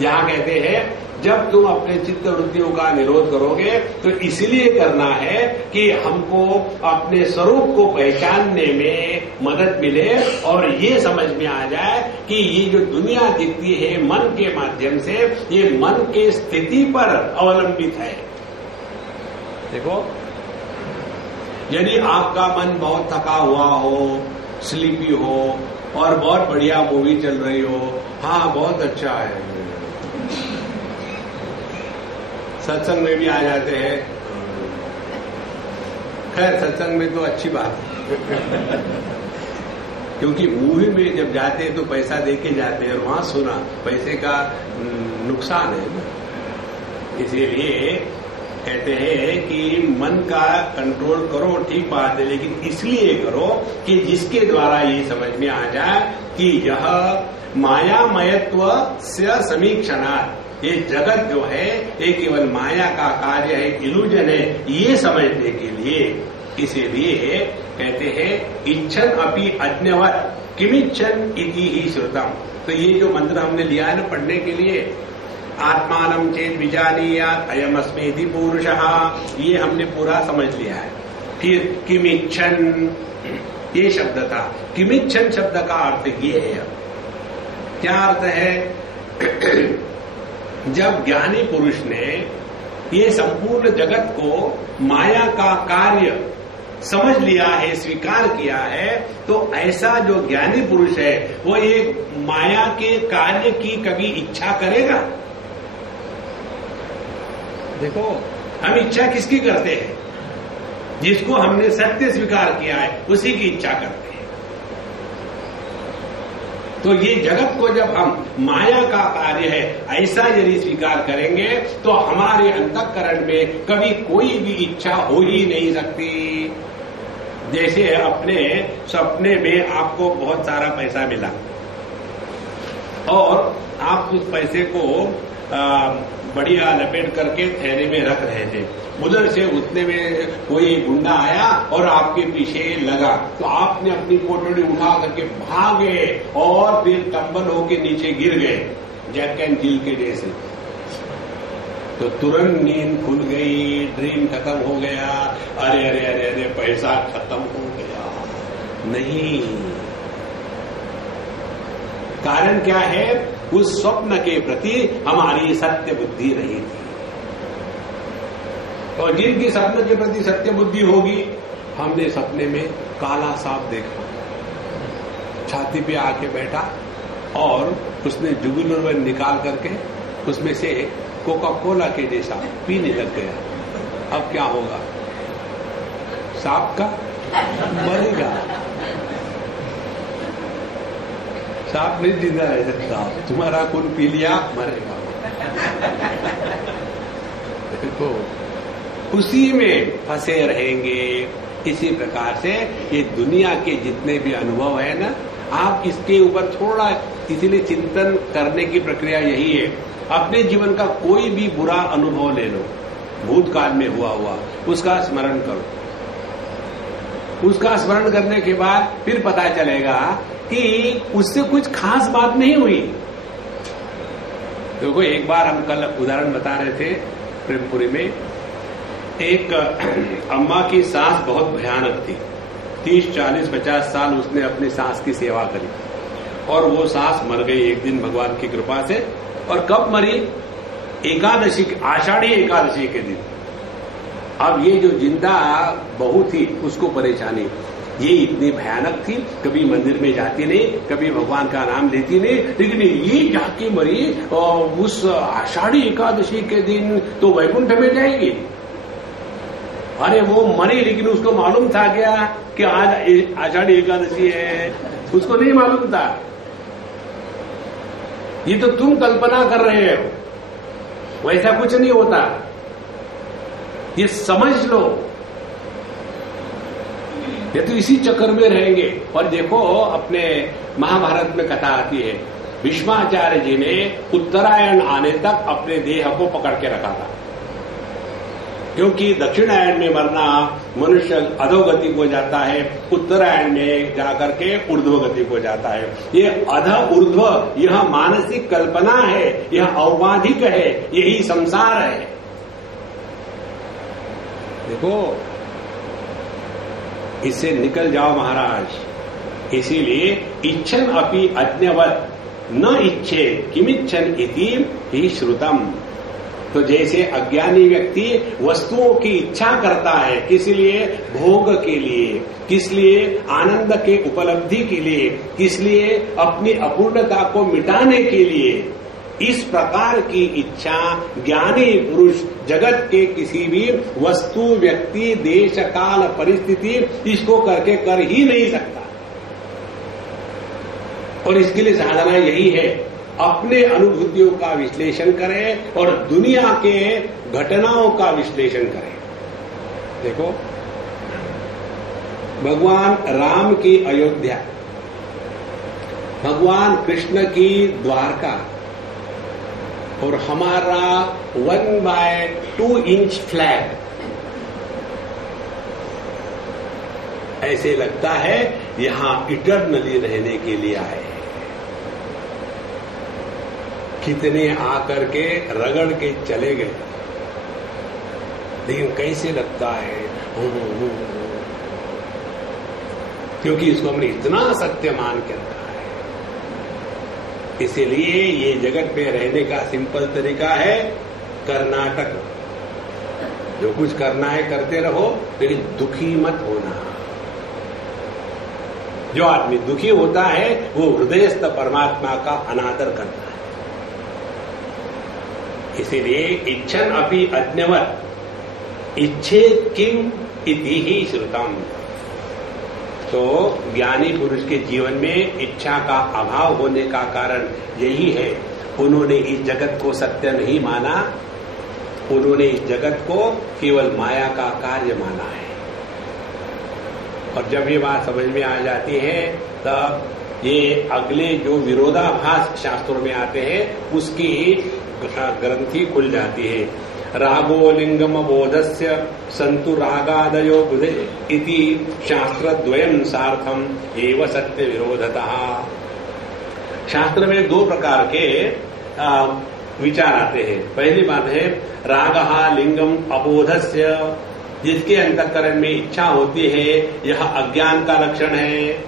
यहां कहते हैं जब तुम अपने चित्त वृत्तियों का निरोध करोगे तो इसलिए करना है कि हमको अपने स्वरूप को पहचानने में मदद मिले और ये समझ में आ जाए कि ये जो दुनिया दिखती है मन के माध्यम से, ये मन के स्थिति पर अवलंबित है। देखो यदि आपका मन बहुत थका हुआ हो, स्लीपी हो और बहुत बढ़िया मूवी चल रही हो, हाँ बहुत अच्छा है, सत्संग में भी आ जाते हैं। खैर सत्संग में तो अच्छी बात है क्योंकि मूवी में जब जाते हैं तो पैसा देके जाते हैं और वहां सुना, पैसे का नुकसान है ना। इसीलिए कहते हैं कि मन का कंट्रोल करो, ठीक बात है, लेकिन इसलिए करो कि जिसके द्वारा ये समझ में आ जाए कि यह मायामयत्व से समीक्षणात्, ये जगत जो है ये केवल माया का कार्य है, इल्यूजन है, ये समझने के लिए, इसीलिए कहते हैं इच्छन अपि अज्ञवत् किमिच्छन इति ही श्रुतम। तो ये जो मंत्र हमने लिया है ना पढ़ने के लिए, आत्मानं चेत् विजानीयात् अयमस्मेति पुरुषः, ये हमने पूरा समझ लिया है। फिर किमिच्छन ये शब्द था, किमिच्छन शब्द का अर्थ ये है, क्या अर्थ है? जब ज्ञानी पुरुष ने ये संपूर्ण जगत को माया का कार्य समझ लिया है, स्वीकार किया है, तो ऐसा जो ज्ञानी पुरुष है वो एक माया के कार्य की कभी इच्छा करेगा? देखो, हम इच्छा किसकी करते हैं? जिसको हमने सत्य स्वीकार किया है उसी की इच्छा करते हैं। तो ये जगत को जब हम माया का कार्य है ऐसा यदि स्वीकार करेंगे तो हमारे अंतःकरण में कभी कोई भी इच्छा हो ही नहीं सकती। जैसे अपने सपने में आपको बहुत सारा पैसा मिला और आप उस पैसे को बढ़िया लपेट करके थैले में रख रहे थे, उधर से उतने में कोई गुंडा आया और आपके पीछे लगा, तो आपने अपनी पोटली उठा करके भागे और फिर कंबल होके नीचे गिर गए जैक एंड जिल के जैसे। तो तुरंत नींद खुल गई, ड्रीम खत्म हो गया, अरे अरे अरे अरे पैसा खत्म हो गया। नहीं, कारण क्या है? उस स्वप्न के प्रति हमारी सत्य बुद्धि रही थी। और जिनकी स्वप्न के प्रति सत्य बुद्धि होगी, हमने सपने में काला सांप देखा, छाती पे आके बैठा और उसने जुगुलर निकाल करके उसमें से कोका कोला के जैसा पीने लग गया। अब क्या होगा? सांप का मरेगा, सांप नहीं जिंदा रह सकता, तुम्हारा खून पी लिया मरेगा। देखो, उसी में फंसे रहेंगे। इसी प्रकार से ये दुनिया के जितने भी अनुभव है ना, आप इसके ऊपर थोड़ा इसीलिए चिंतन करने की प्रक्रिया यही है। अपने जीवन का कोई भी बुरा अनुभव ले लो, भूतकाल में हुआ उसका स्मरण करो। उसका स्मरण करने के बाद फिर पता चलेगा कि उससे कुछ खास बात नहीं हुई। देखो, एक बार हम कल उदाहरण बता रहे थे प्रेमपुरी में, एक अम्मा की सांस बहुत भयानक थी। 30, 40, 50 साल उसने अपनी सांस की सेवा करी और वो सांस मर गई एक दिन भगवान की कृपा से। और कब मरी? एकादशी, आषाढ़ी एकादशी के दिन। अब ये जो जिंदा बहू थी उसको परेशानी, ये इतनी भयानक थी, कभी मंदिर में जाती नहीं, कभी भगवान का नाम लेती नहीं, लेकिन ये जाके मरी और उस आषाढ़ी एकादशी के दिन तो वैकुंठ में जाएगी। अरे वो मरी, लेकिन उसको मालूम था क्या कि आज आषाढ़ी एकादशी है? उसको नहीं मालूम था। ये तो तुम कल्पना कर रहे हो, वैसा कुछ नहीं होता, ये समझ लो। ये तो इसी चक्कर में रहेंगे। और देखो, अपने महाभारत में कथा आती है, भीष्माचार्य जी ने उत्तरायण आने तक अपने देह को पकड़ के रखा था, क्योंकि दक्षिणायन में मरना मनुष्य अधोगति को जाता है, उत्तरायण में जाकर के ऊर्ध्वगति को जाता है। ये अध ऊर्ध्व यह मानसिक कल्पना है, यह औपाधिक है, यही संसार है। देखो, इससे निकल जाओ महाराज। इसीलिए इच्छन अपि अज्ञवत् न इच्छे किमिच्छन इति ही श्रुतम। तो जैसे अज्ञानी व्यक्ति वस्तुओं की इच्छा करता है, किस लिए? भोग के लिए, किस लिए? आनंद के उपलब्धि के लिए, किस लिए? अपनी अपूर्णता को मिटाने के लिए। इस प्रकार की इच्छा ज्ञानी पुरुष जगत के किसी भी वस्तु, व्यक्ति, देश, काल, परिस्थिति इसको करके कर ही नहीं सकता। और इसके लिए साधना यही है, अपने अनुभूतियों का विश्लेषण करें और दुनिया के घटनाओं का विश्लेषण करें। देखो, भगवान राम की अयोध्या, भगवान कृष्ण की द्वारका और हमारा 1/2 इंच फ्लैग, ऐसे लगता है यहां इटरनली रहने के लिए आए हैं। कितने आकर के रगड़ के चले गए, लेकिन कैसे लगता है, क्योंकि इसको हमने इतना सत्य मान के रखा है। इसीलिए ये जगत में रहने का सिंपल तरीका है कर्नाटक। जो कुछ करना है करते रहो, लेकिन दुखी मत होना। जो आदमी दुखी होता है वो हृदयस्थ परमात्मा का अनादर करता है। इसीलिए इच्छन अपि अज्ञवत् इच्छेत किम इति ही श्रुतम। तो ज्ञानी पुरुष के जीवन में इच्छा का अभाव होने का कारण यही है, उन्होंने इस जगत को सत्य नहीं माना, उन्होंने इस जगत को केवल माया का कार्य माना है। और जब ये बात समझ में आ जाती है तब ये अगले जो विरोधाभास शास्त्रों में आते हैं उसकी ग्रंथि खुल जाती है। रागो लिंगम बोधस्य संतु रागादयो बुधे इति शास्त्रद्वयं सार्थम एव सत्य विरोधतः। शास्त्र में दो प्रकार के विचार आते हैं। पहली बात है रागहा लिंगम अबोधस्य, जिसके अंतःकरण में इच्छा होती है यह अज्ञान का लक्षण है,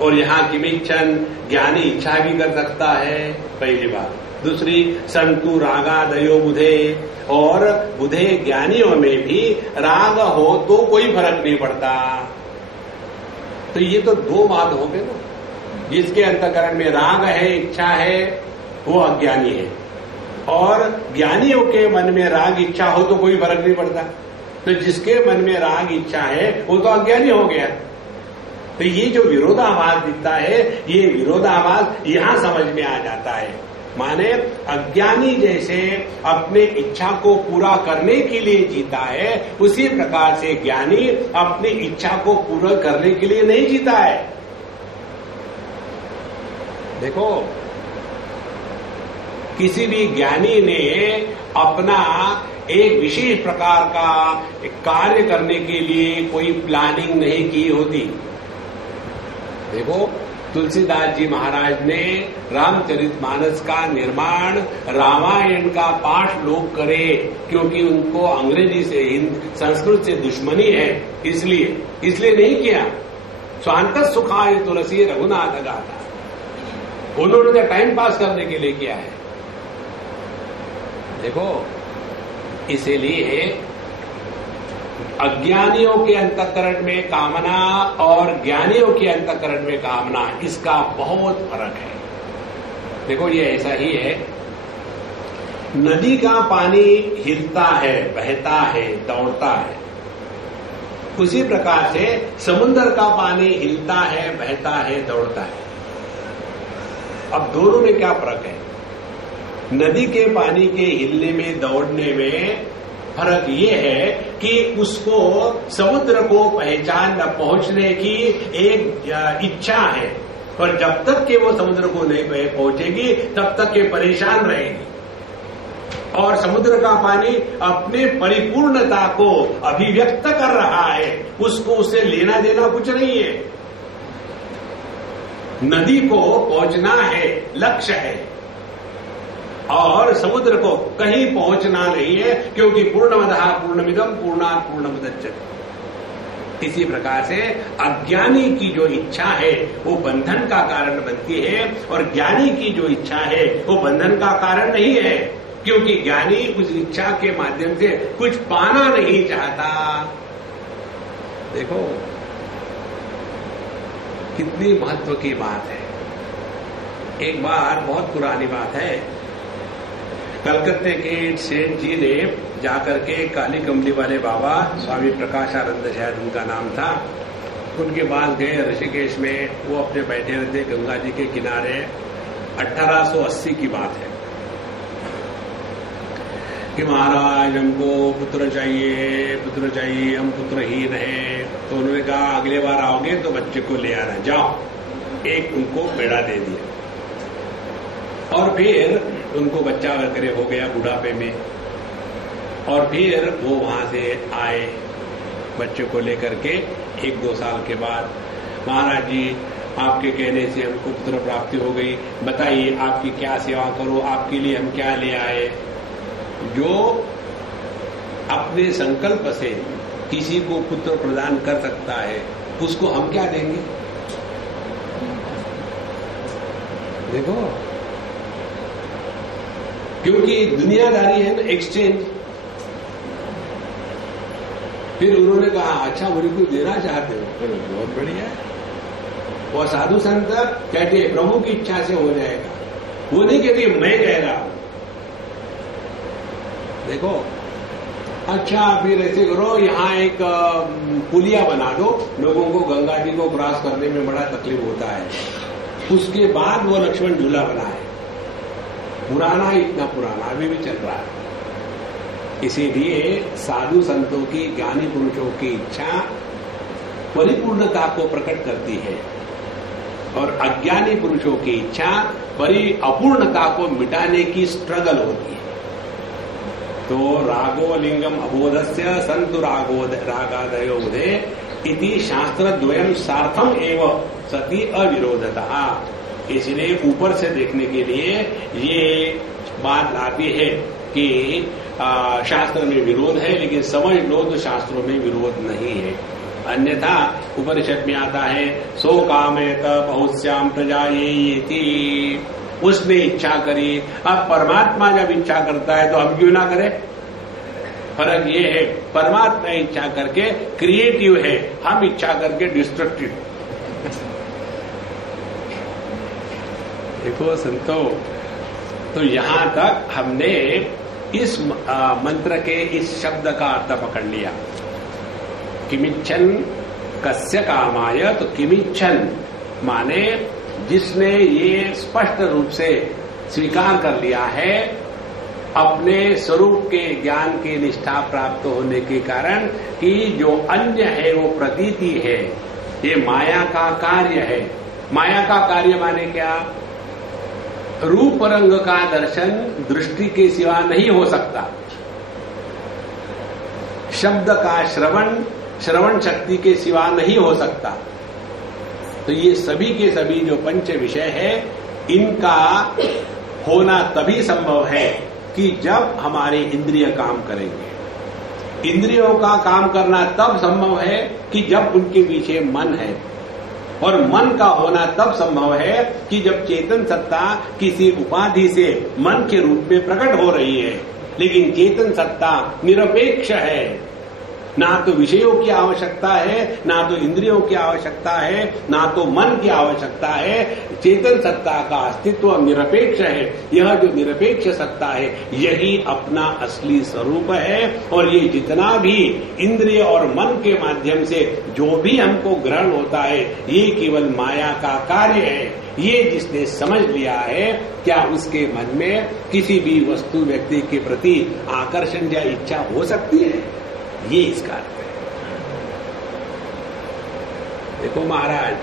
और यहाँ किमिच्छन ज्ञानी इच्छा भी कर सकता है, पहली बात। दूसरी संतु रागादयो बुधे, और बुधे ज्ञानियों में भी राग हो तो कोई फर्क नहीं पड़ता। तो ये तो दो बात हो गए ना। जिसके अंतःकरण में राग है, इच्छा है, वो अज्ञानी है, और ज्ञानियों के मन में राग इच्छा हो तो कोई फर्क नहीं पड़ता। तो जिसके मन में राग इच्छा है वो तो अज्ञानी हो गया। तो ये जो विरोधाभास दिखता है, ये विरोधाभास यहां समझ में आ जाता है। माने अज्ञानी जैसे अपने इच्छा को पूरा करने के लिए जीता है, उसी प्रकार से ज्ञानी अपनी इच्छा को पूरा करने के लिए नहीं जीता है। देखो, किसी भी ज्ञानी ने अपना एक विशेष प्रकार का कार्य करने के लिए कोई प्लानिंग नहीं की होती। देखो, तुलसीदास जी महाराज ने रामचरितमानस का निर्माण, रामायण का पाठ लोग करे, क्योंकि उनको अंग्रेजी से संस्कृत से दुश्मनी है, इसलिए नहीं किया। स्वांत सुखाय तुलसी रघुनाथ गाथा, उन्होंने टाइम पास करने के लिए किया है। देखो, इसीलिए अज्ञानियों के अंतःकरण में कामना और ज्ञानियों के अंतःकरण में कामना, इसका बहुत फर्क है। देखो, ये ऐसा ही है, नदी का पानी हिलता है, बहता है, दौड़ता है, उसी प्रकार से समुद्र का पानी हिलता है, बहता है, दौड़ता है। अब दोनों में क्या फर्क है? नदी के पानी के हिलने में, दौड़ने में फर्क ये है कि उसको समुद्र को पहुंचने की एक इच्छा है, और जब तक कि वो समुद्र को नहीं पहुंचेगी तब तक ये परेशान रहेगी। और समुद्र का पानी अपने परिपूर्णता को अभिव्यक्त कर रहा है, उसको उससे लेना देना कुछ नहीं है। नदी को पहुंचना है, लक्ष्य है, और समुद्र को कहीं पहुंचना नहीं है, क्योंकि पूर्णमदः पूर्णमिदं पूर्णात् पूर्णमुदच्यते। इसी प्रकार से अज्ञानी की जो इच्छा है वो बंधन का कारण बनती है, और ज्ञानी की जो इच्छा है वो बंधन का कारण नहीं है, क्योंकि ज्ञानी उस इच्छा के माध्यम से कुछ पाना नहीं चाहता। देखो, कितनी महत्व की बात है। एक बार, बहुत पुरानी बात है, कलकत्ते के सेठ जी ने जाकर के काली कमली वाले बाबा, स्वामी प्रकाशानंद शायद उनका नाम था, उनके पास गए ऋषिकेश में। वो अपने बैठे रहते गंगा जी के किनारे। 1880 की बात है कि महाराज हमको पुत्र चाहिए, हम पुत्रहीन हैं। तो उन्होंने कहा अगले बार आओगे तो बच्चे को ले आना, जाओ। एक उनको पेड़ा दे दिया और फिर उनको बच्चा वगैरह हो गया बुढ़ापे में, और फिर वो वहां से आए बच्चे को लेकर के 1-2 साल के बाद, महाराज जी आपके कहने से हमको पुत्र प्राप्ति हो गई, बताइए आपकी क्या सेवा करो, आपके लिए हम क्या ले आए। जो अपने संकल्प से किसी को पुत्र प्रदान कर सकता है उसको हम क्या देंगे? देखो, क्योंकि दुनियादारी है ना, एक्सचेंज। फिर उन्होंने कहा अच्छा मुझे को देना चाहते हो, फिर बहुत बढ़िया है। और साधु संत कहते हैं प्रभु की इच्छा से हो जाएगा, वो नहीं कहते मैं कह रहा हूं। देखो, अच्छा फिर ऐसे करो, यहाँ एक पुलिया बना दो, लोगों को गंगा जी को क्रॉस करने में बड़ा तकलीफ होता है। उसके बाद वो लक्ष्मण झूला बनाए, पुराना, इतना पुराना अभी भी चल रहा है। इसीलिए साधु संतों की, ज्ञानी पुरुषों की इच्छा परिपूर्णता को प्रकट करती है और अज्ञानी पुरुषों की इच्छा अपूर्णता को मिटाने की स्ट्रगल होती है। तो रागो लिंगम अबोधस्य संतु रागादयो उदे इति शास्त्र द्वयम सार्थम एव सती अविरोधता। इसलिए ऊपर से देखने के लिए ये बात लाती है कि शास्त्र में विरोध है, लेकिन समझ लो तो शास्त्रों में विरोध नहीं है। अन्यथा उपनिषद में आता है सो कामयत बहुश्याम प्रजायेति, उसने इच्छा करी। अब परमात्मा जब इच्छा करता है तो हम क्यों ना करें? फर्क ये है, परमात्मा इच्छा करके क्रिएटिव है, हम इच्छा करके डिस्ट्रक्टिव। देखो संतो, तो यहां तक हमने इस मंत्र के इस शब्द का अर्थ पकड़ लिया। किमिच्छन कस्य कामाय, तो किमिच्छन माने जिसने ये स्पष्ट रूप से स्वीकार कर लिया है अपने स्वरूप के ज्ञान की निष्ठा प्राप्त होने के कारण कि जो अन्य है वो प्रतीति है, ये माया का कार्य है। माया का कार्य माने क्या? रूप रंग का दर्शन दृष्टि के सिवा नहीं हो सकता। शब्द का श्रवण शक्ति के सिवा नहीं हो सकता। तो ये सभी के सभी जो पंच विषय है, इनका होना तभी संभव है कि जब हमारे इंद्रिय काम करेंगे। इंद्रियों का काम करना तब संभव है कि जब उनके पीछे मन है, और मन का होना तब संभव है कि जब चेतन सत्ता किसी उपाधि से मन के रूप में प्रकट हो रही है। लेकिन चेतन सत्ता निरपेक्ष है, ना तो विषयों की आवश्यकता है, ना तो इंद्रियों की आवश्यकता है, ना तो मन की आवश्यकता है। चेतन सत्ता का अस्तित्व निरपेक्ष है। यह जो निरपेक्ष सत्ता है यही अपना असली स्वरूप है। और ये जितना भी इंद्रिय और मन के माध्यम से जो भी हमको ग्रहण होता है, ये केवल माया का कार्य है। ये जिसने समझ लिया है, क्या उसके मन में किसी भी वस्तु व्यक्ति के प्रति आकर्षण या इच्छा हो सकती है? ये इसका अर्थ है। देखो महाराज,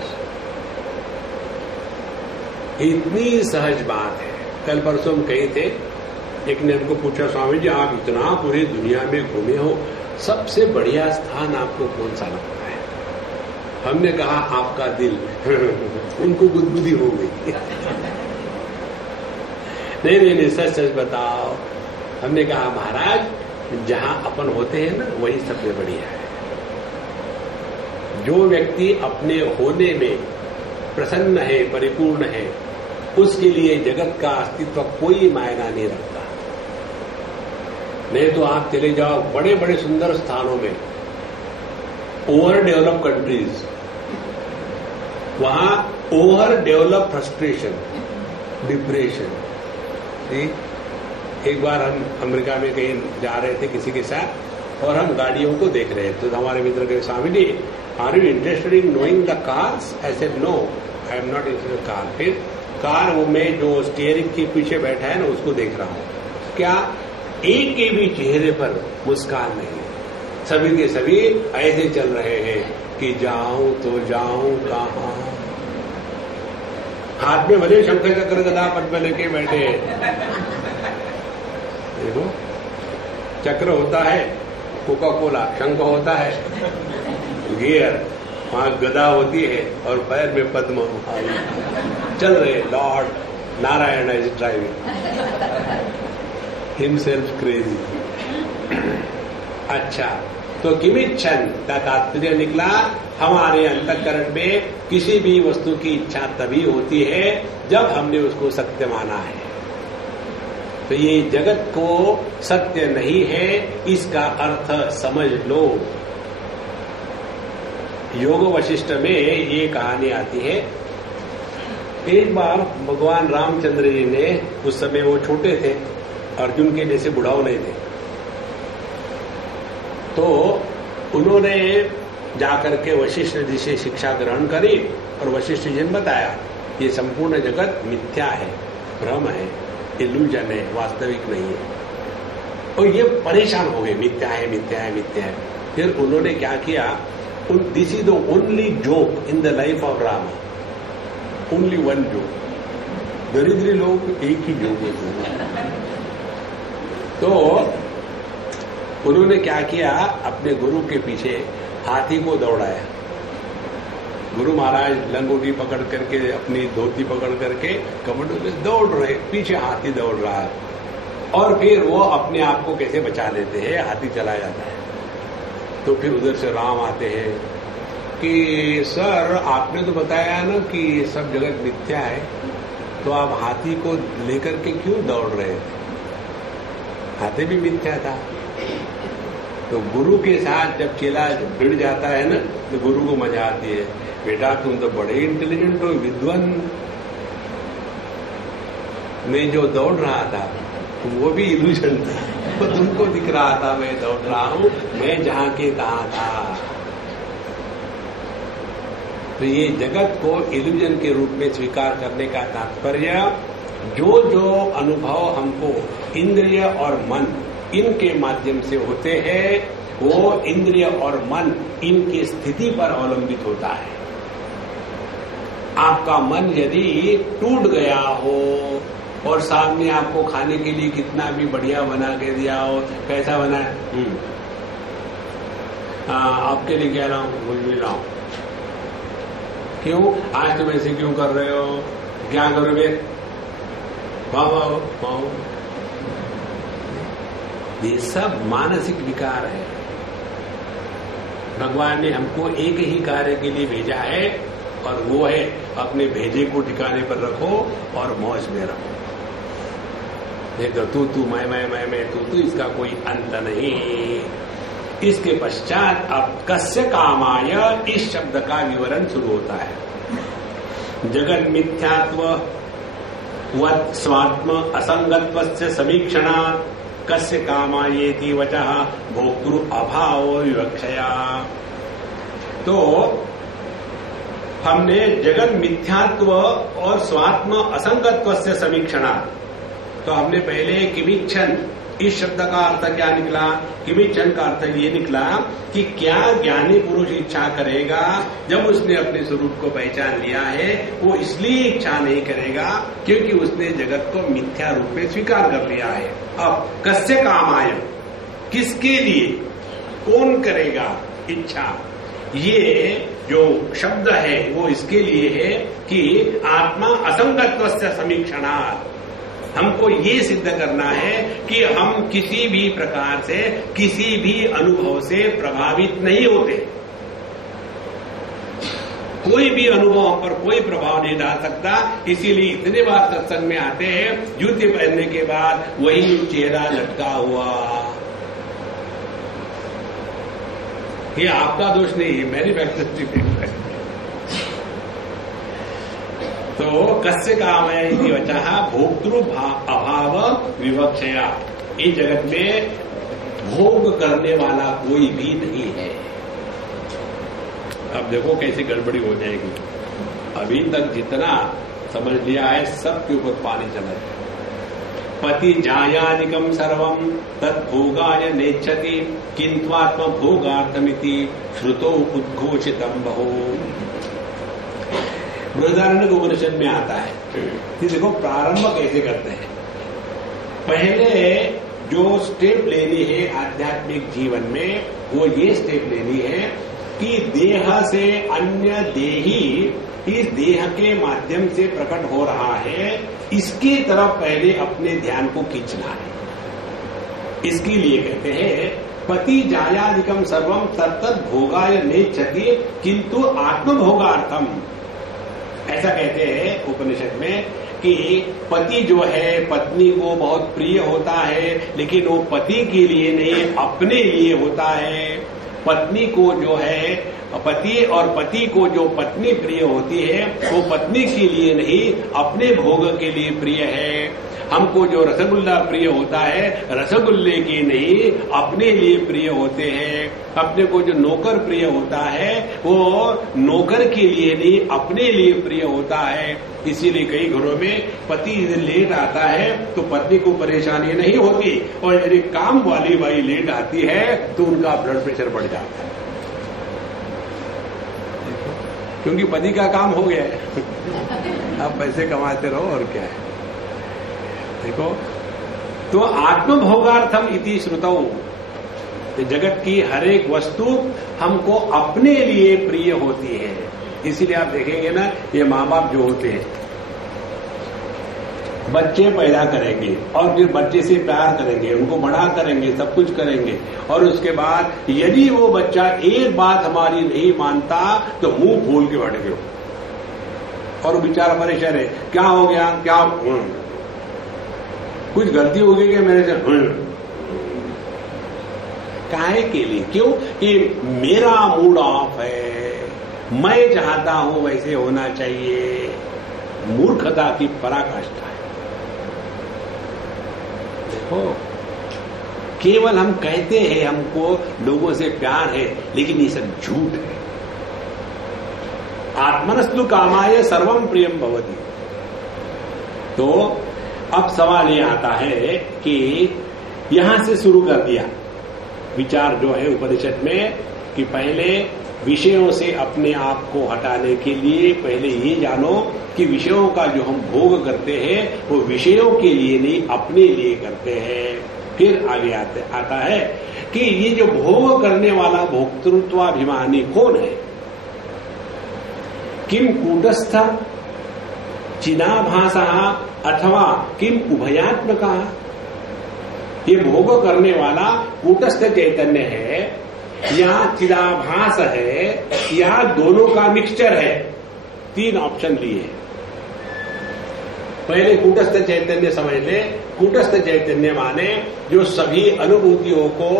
इतनी सहज बात है। कल परसों हम कहे थे, एक ने हमको पूछा स्वामी जी आप इतना पूरी दुनिया में घूमे हो, सबसे बढ़िया स्थान आपको कौन सा लगता है? हमने कहा आपका दिल। उनको गुदगुदी हो गई। नहीं सच सच बताओ। हमने कहा महाराज जहां अपन होते हैं ना, वही सबसे बढ़िया है। जो व्यक्ति अपने होने में प्रसन्न है, परिपूर्ण है, उसके लिए जगत का अस्तित्व कोई मायना नहीं रखता। नहीं तो आप चले जाओ बड़े बड़े सुंदर स्थानों में, ओवर डेवलप कंट्रीज, वहां ओवर डेवलप फ्रस्ट्रेशन, डिप्रेशन। एक बार हम अमेरिका में कहीं जा रहे थे किसी के साथ, और हम गाड़ियों को देख रहे थे। तो हमारे मित्र के Swami ji are you interested in knowing the cars? I said no, I am not interested in car. फिर कार में जो स्टीयरिंग के पीछे बैठा है ना, उसको देख रहा हूं। क्या एक के भी चेहरे पर मुस्कान नहीं, सभी के सभी ऐसे चल रहे हैं कि जाऊं तो जाऊं कहां। हाथ में भले शंख चक्र गदा पद्म लेके बैठे हैं, देखो चक्र होता है, कोका कोला, शंख होता है, गियर, वहां गदा होती है और पैर में पद्म, चल रहे Lord Narayan is driving himself crazy. अच्छा, तो किमिच्छन का तात्पर्य निकला हमारे अंतःकरण में किसी भी वस्तु की इच्छा तभी होती है जब हमने उसको सत्य माना है। तो ये जगत को सत्य नहीं है, इसका अर्थ समझ लो। योग वशिष्ठ में ये कहानी आती है। एक बार भगवान रामचंद्र जी ने, उस समय वो छोटे थे, अर्जुन के जैसे बुढ़ाऊ नहीं थे, तो उन्होंने जाकर के वशिष्ठ जी से शिक्षा ग्रहण करी और वशिष्ठ जी ने बताया ये संपूर्ण जगत मिथ्या है, भ्रम है, इल्यूजन है, वास्तविक नहीं है। और ये परेशान हो गए, मिथ्या है मिथ्या है मिथ्या है। फिर उन्होंने क्या किया, this is the only joke in the life of Ram, only one joke. दरिद्री लोग एक ही जोक है। तो उन्होंने क्या किया, अपने गुरु के पीछे हाथी को दौड़ाया। गुरु महाराज लंगोटी पकड़ करके, अपनी धोती पकड़ करके कमंडल में दौड़ रहे, पीछे हाथी दौड़ रहा है। और फिर वो अपने आप को कैसे बचा लेते हैं, हाथी चला जाता है। तो फिर उधर से राम आते हैं कि सर आपने तो बताया ना कि सब जगत मिथ्या है, तो आप हाथी को लेकर के क्यों दौड़ रहे थे? हाथी भी मिथ्या था। तो गुरु के साथ जब चेला भिड़ जाता है ना, तो गुरु को मजा आती है, बेटा तुम तो बड़े इंटेलिजेंट हो, विद्वान। मैं जो दौड़ रहा था तो वो भी इल्यूजन था, तो तुमको दिख रहा था मैं दौड़ रहा हूं, मैं जहां के तहां था। तो ये जगत को इल्यूजन के रूप में स्वीकार करने का तात्पर्य, जो जो अनुभव हमको इंद्रिय और मन इनके माध्यम से होते हैं, वो इंद्रिय और मन इनकी स्थिति पर अवलंबित होता है। आपका मन यदि टूट गया हो और सामने आपको खाने के लिए कितना भी बढ़िया बना के दिया हो, कैसा बना है, आपके लिए कह रहा हूं, भूल भी रहा हूं, क्यों आज तुम ऐसे क्यों कर रहे हो, क्या करोगे, वाह वाह वाह। ये सब मानसिक विकार है। भगवान ने हमको एक ही कार्य के लिए भेजा है, और वो है अपने भेजे को ठिकाने पर रखो और मौज में रहो। देखो तू मैं तू, इसका कोई अंत नहीं। इसके पश्चात अब कस्य कामाय, इस शब्द का विवरण शुरू होता है। जगत मिथ्यात्व वत् स्वात्म असंगत्वस्य समीक्षणा कस्य कामायेति वचः भोक्तृ अभाव विवक्षया। तो हमने जगत मिथ्यात्व और स्वात्म असंगत्वस्य समीक्षणा, तो हमने पहले किमिच्छन, इस शब्द का अर्थ क्या निकला, किमिच्छन का अर्थ ये निकला कि क्या ज्ञानी पुरुष इच्छा करेगा, जब उसने अपने स्वरूप को पहचान लिया है, वो इसलिए इच्छा नहीं करेगा क्योंकि उसने जगत को मिथ्या रूप में स्वीकार कर लिया है। अब कस्य कामाय, किसके लिए, कौन करेगा इच्छा, ये जो शब्द है वो इसके लिए है कि आत्मा असंगत्वस्य समीक्षणात्, हमको ये सिद्ध करना है कि हम किसी भी प्रकार से, किसी भी अनुभव से प्रभावित नहीं होते। कोई भी अनुभव हम पर कोई प्रभाव नहीं डाल सकता। इसीलिए इतने बार सत्संग में आते हैं, जूते पहनने के बाद वही चेहरा लटका हुआ। ये आपका दोष नहीं है, मैन्युफैक्चरिंग डिफेक्ट है। तो कस्य कामय इति वचः भोक्तृ अभाव विवक्षया। इस जगत में भोग करने वाला कोई भी नहीं है। अब देखो कैसी गड़बड़ी हो जाएगी। अभी तक जितना समझ लिया है सबके ऊपर पानी चला है। पति जायानिकम सर्वम तद्भोगाय नेच्छति किंत्वात्म भोगार्थमिति श्रुतो उद्घोषितम बहु। बृहदारण्यक उपनिषद में आता है। ये देखो प्रारंभ कैसे करते हैं। पहले जो स्टेप लेनी है आध्यात्मिक जीवन में वो ये स्टेप लेनी है कि देह से अन्य देही इस देह के माध्यम से प्रकट हो रहा है, इसकी तरफ पहले अपने ध्यान को खींचना है। इसके लिए कहते हैं पति जायादिकम सर्वम तत्तद भोगाय नेच्छति किंतु आत्मभोगार्थम। ऐसा कहते हैं उपनिषद में कि पति जो है पत्नी को बहुत प्रिय होता है, लेकिन वो पति के लिए नहीं अपने लिए होता है। पत्नी को जो है पति और पति को जो पत्नी प्रिय होती है वो पत्नी के लिए नहीं अपने भोग के लिए प्रिय है। हमको जो रसगुल्ला प्रिय होता है रसगुल्ले के नहीं अपने लिए प्रिय होते हैं। अपने को जो नौकर प्रिय होता है वो नौकर के लिए नहीं अपने लिए प्रिय होता है। इसीलिए कई घरों में पति लेट आता है तो पत्नी को परेशानी नहीं होती, और यदि काम वाली बाई लेट आती है तो उनका ब्लड प्रेशर बढ़ जाता है, क्योंकि पति का काम हो गया है। आप पैसे कमाते रहो और क्या है। देखो तो आत्मभोगार्थम इति श्रुतौ, जगत की हर एक वस्तु हमको अपने लिए प्रिय होती है। इसीलिए आप देखेंगे ना, ये माँ बाप जो होते हैं बच्चे पैदा करेंगे और फिर बच्चे से प्यार करेंगे, उनको बड़ा करेंगे, सब कुछ करेंगे, और उसके बाद यदि वो बच्चा एक बात हमारी नहीं मानता तो मुंह खोल के बैठ गए और बेचारा परेशान है। क्या हो गया, क्या कुछ गलती हो गई क्या मेरे से? काहे के लिए? क्यों कि मेरा मूड ऑफ है, मैं चाहता हूं वैसे होना चाहिए। मूर्खता की पराकाष्ठा है। देखो केवल हम कहते हैं हमको लोगों से प्यार है, लेकिन ये सब झूठ है। आत्मनस्तु कामाय सर्वम प्रियम भवति। तो अब सवाल ये आता है कि यहां से शुरू कर दिया विचार जो है उपनिषद में कि पहले विषयों से अपने आप को हटाने के लिए पहले ये जानो कि विषयों का जो हम भोग करते हैं वो विषयों के लिए नहीं अपने लिए करते हैं। फिर आगे आता है कि ये जो भोग करने वाला भोक्तृत्वाभिमानी कौन है? किम कूटस्थ चिदाभासा अथवा किम उभयात्मका। ये भोग करने वाला कूटस्थ चैतन्य है या चिदाभास है या दोनों का मिक्सचर है। तीन ऑप्शन लिए। पहले कूटस्थ चैतन्य समझ ले। कूटस्थ चैतन्य माने जो सभी अनुभूतियों को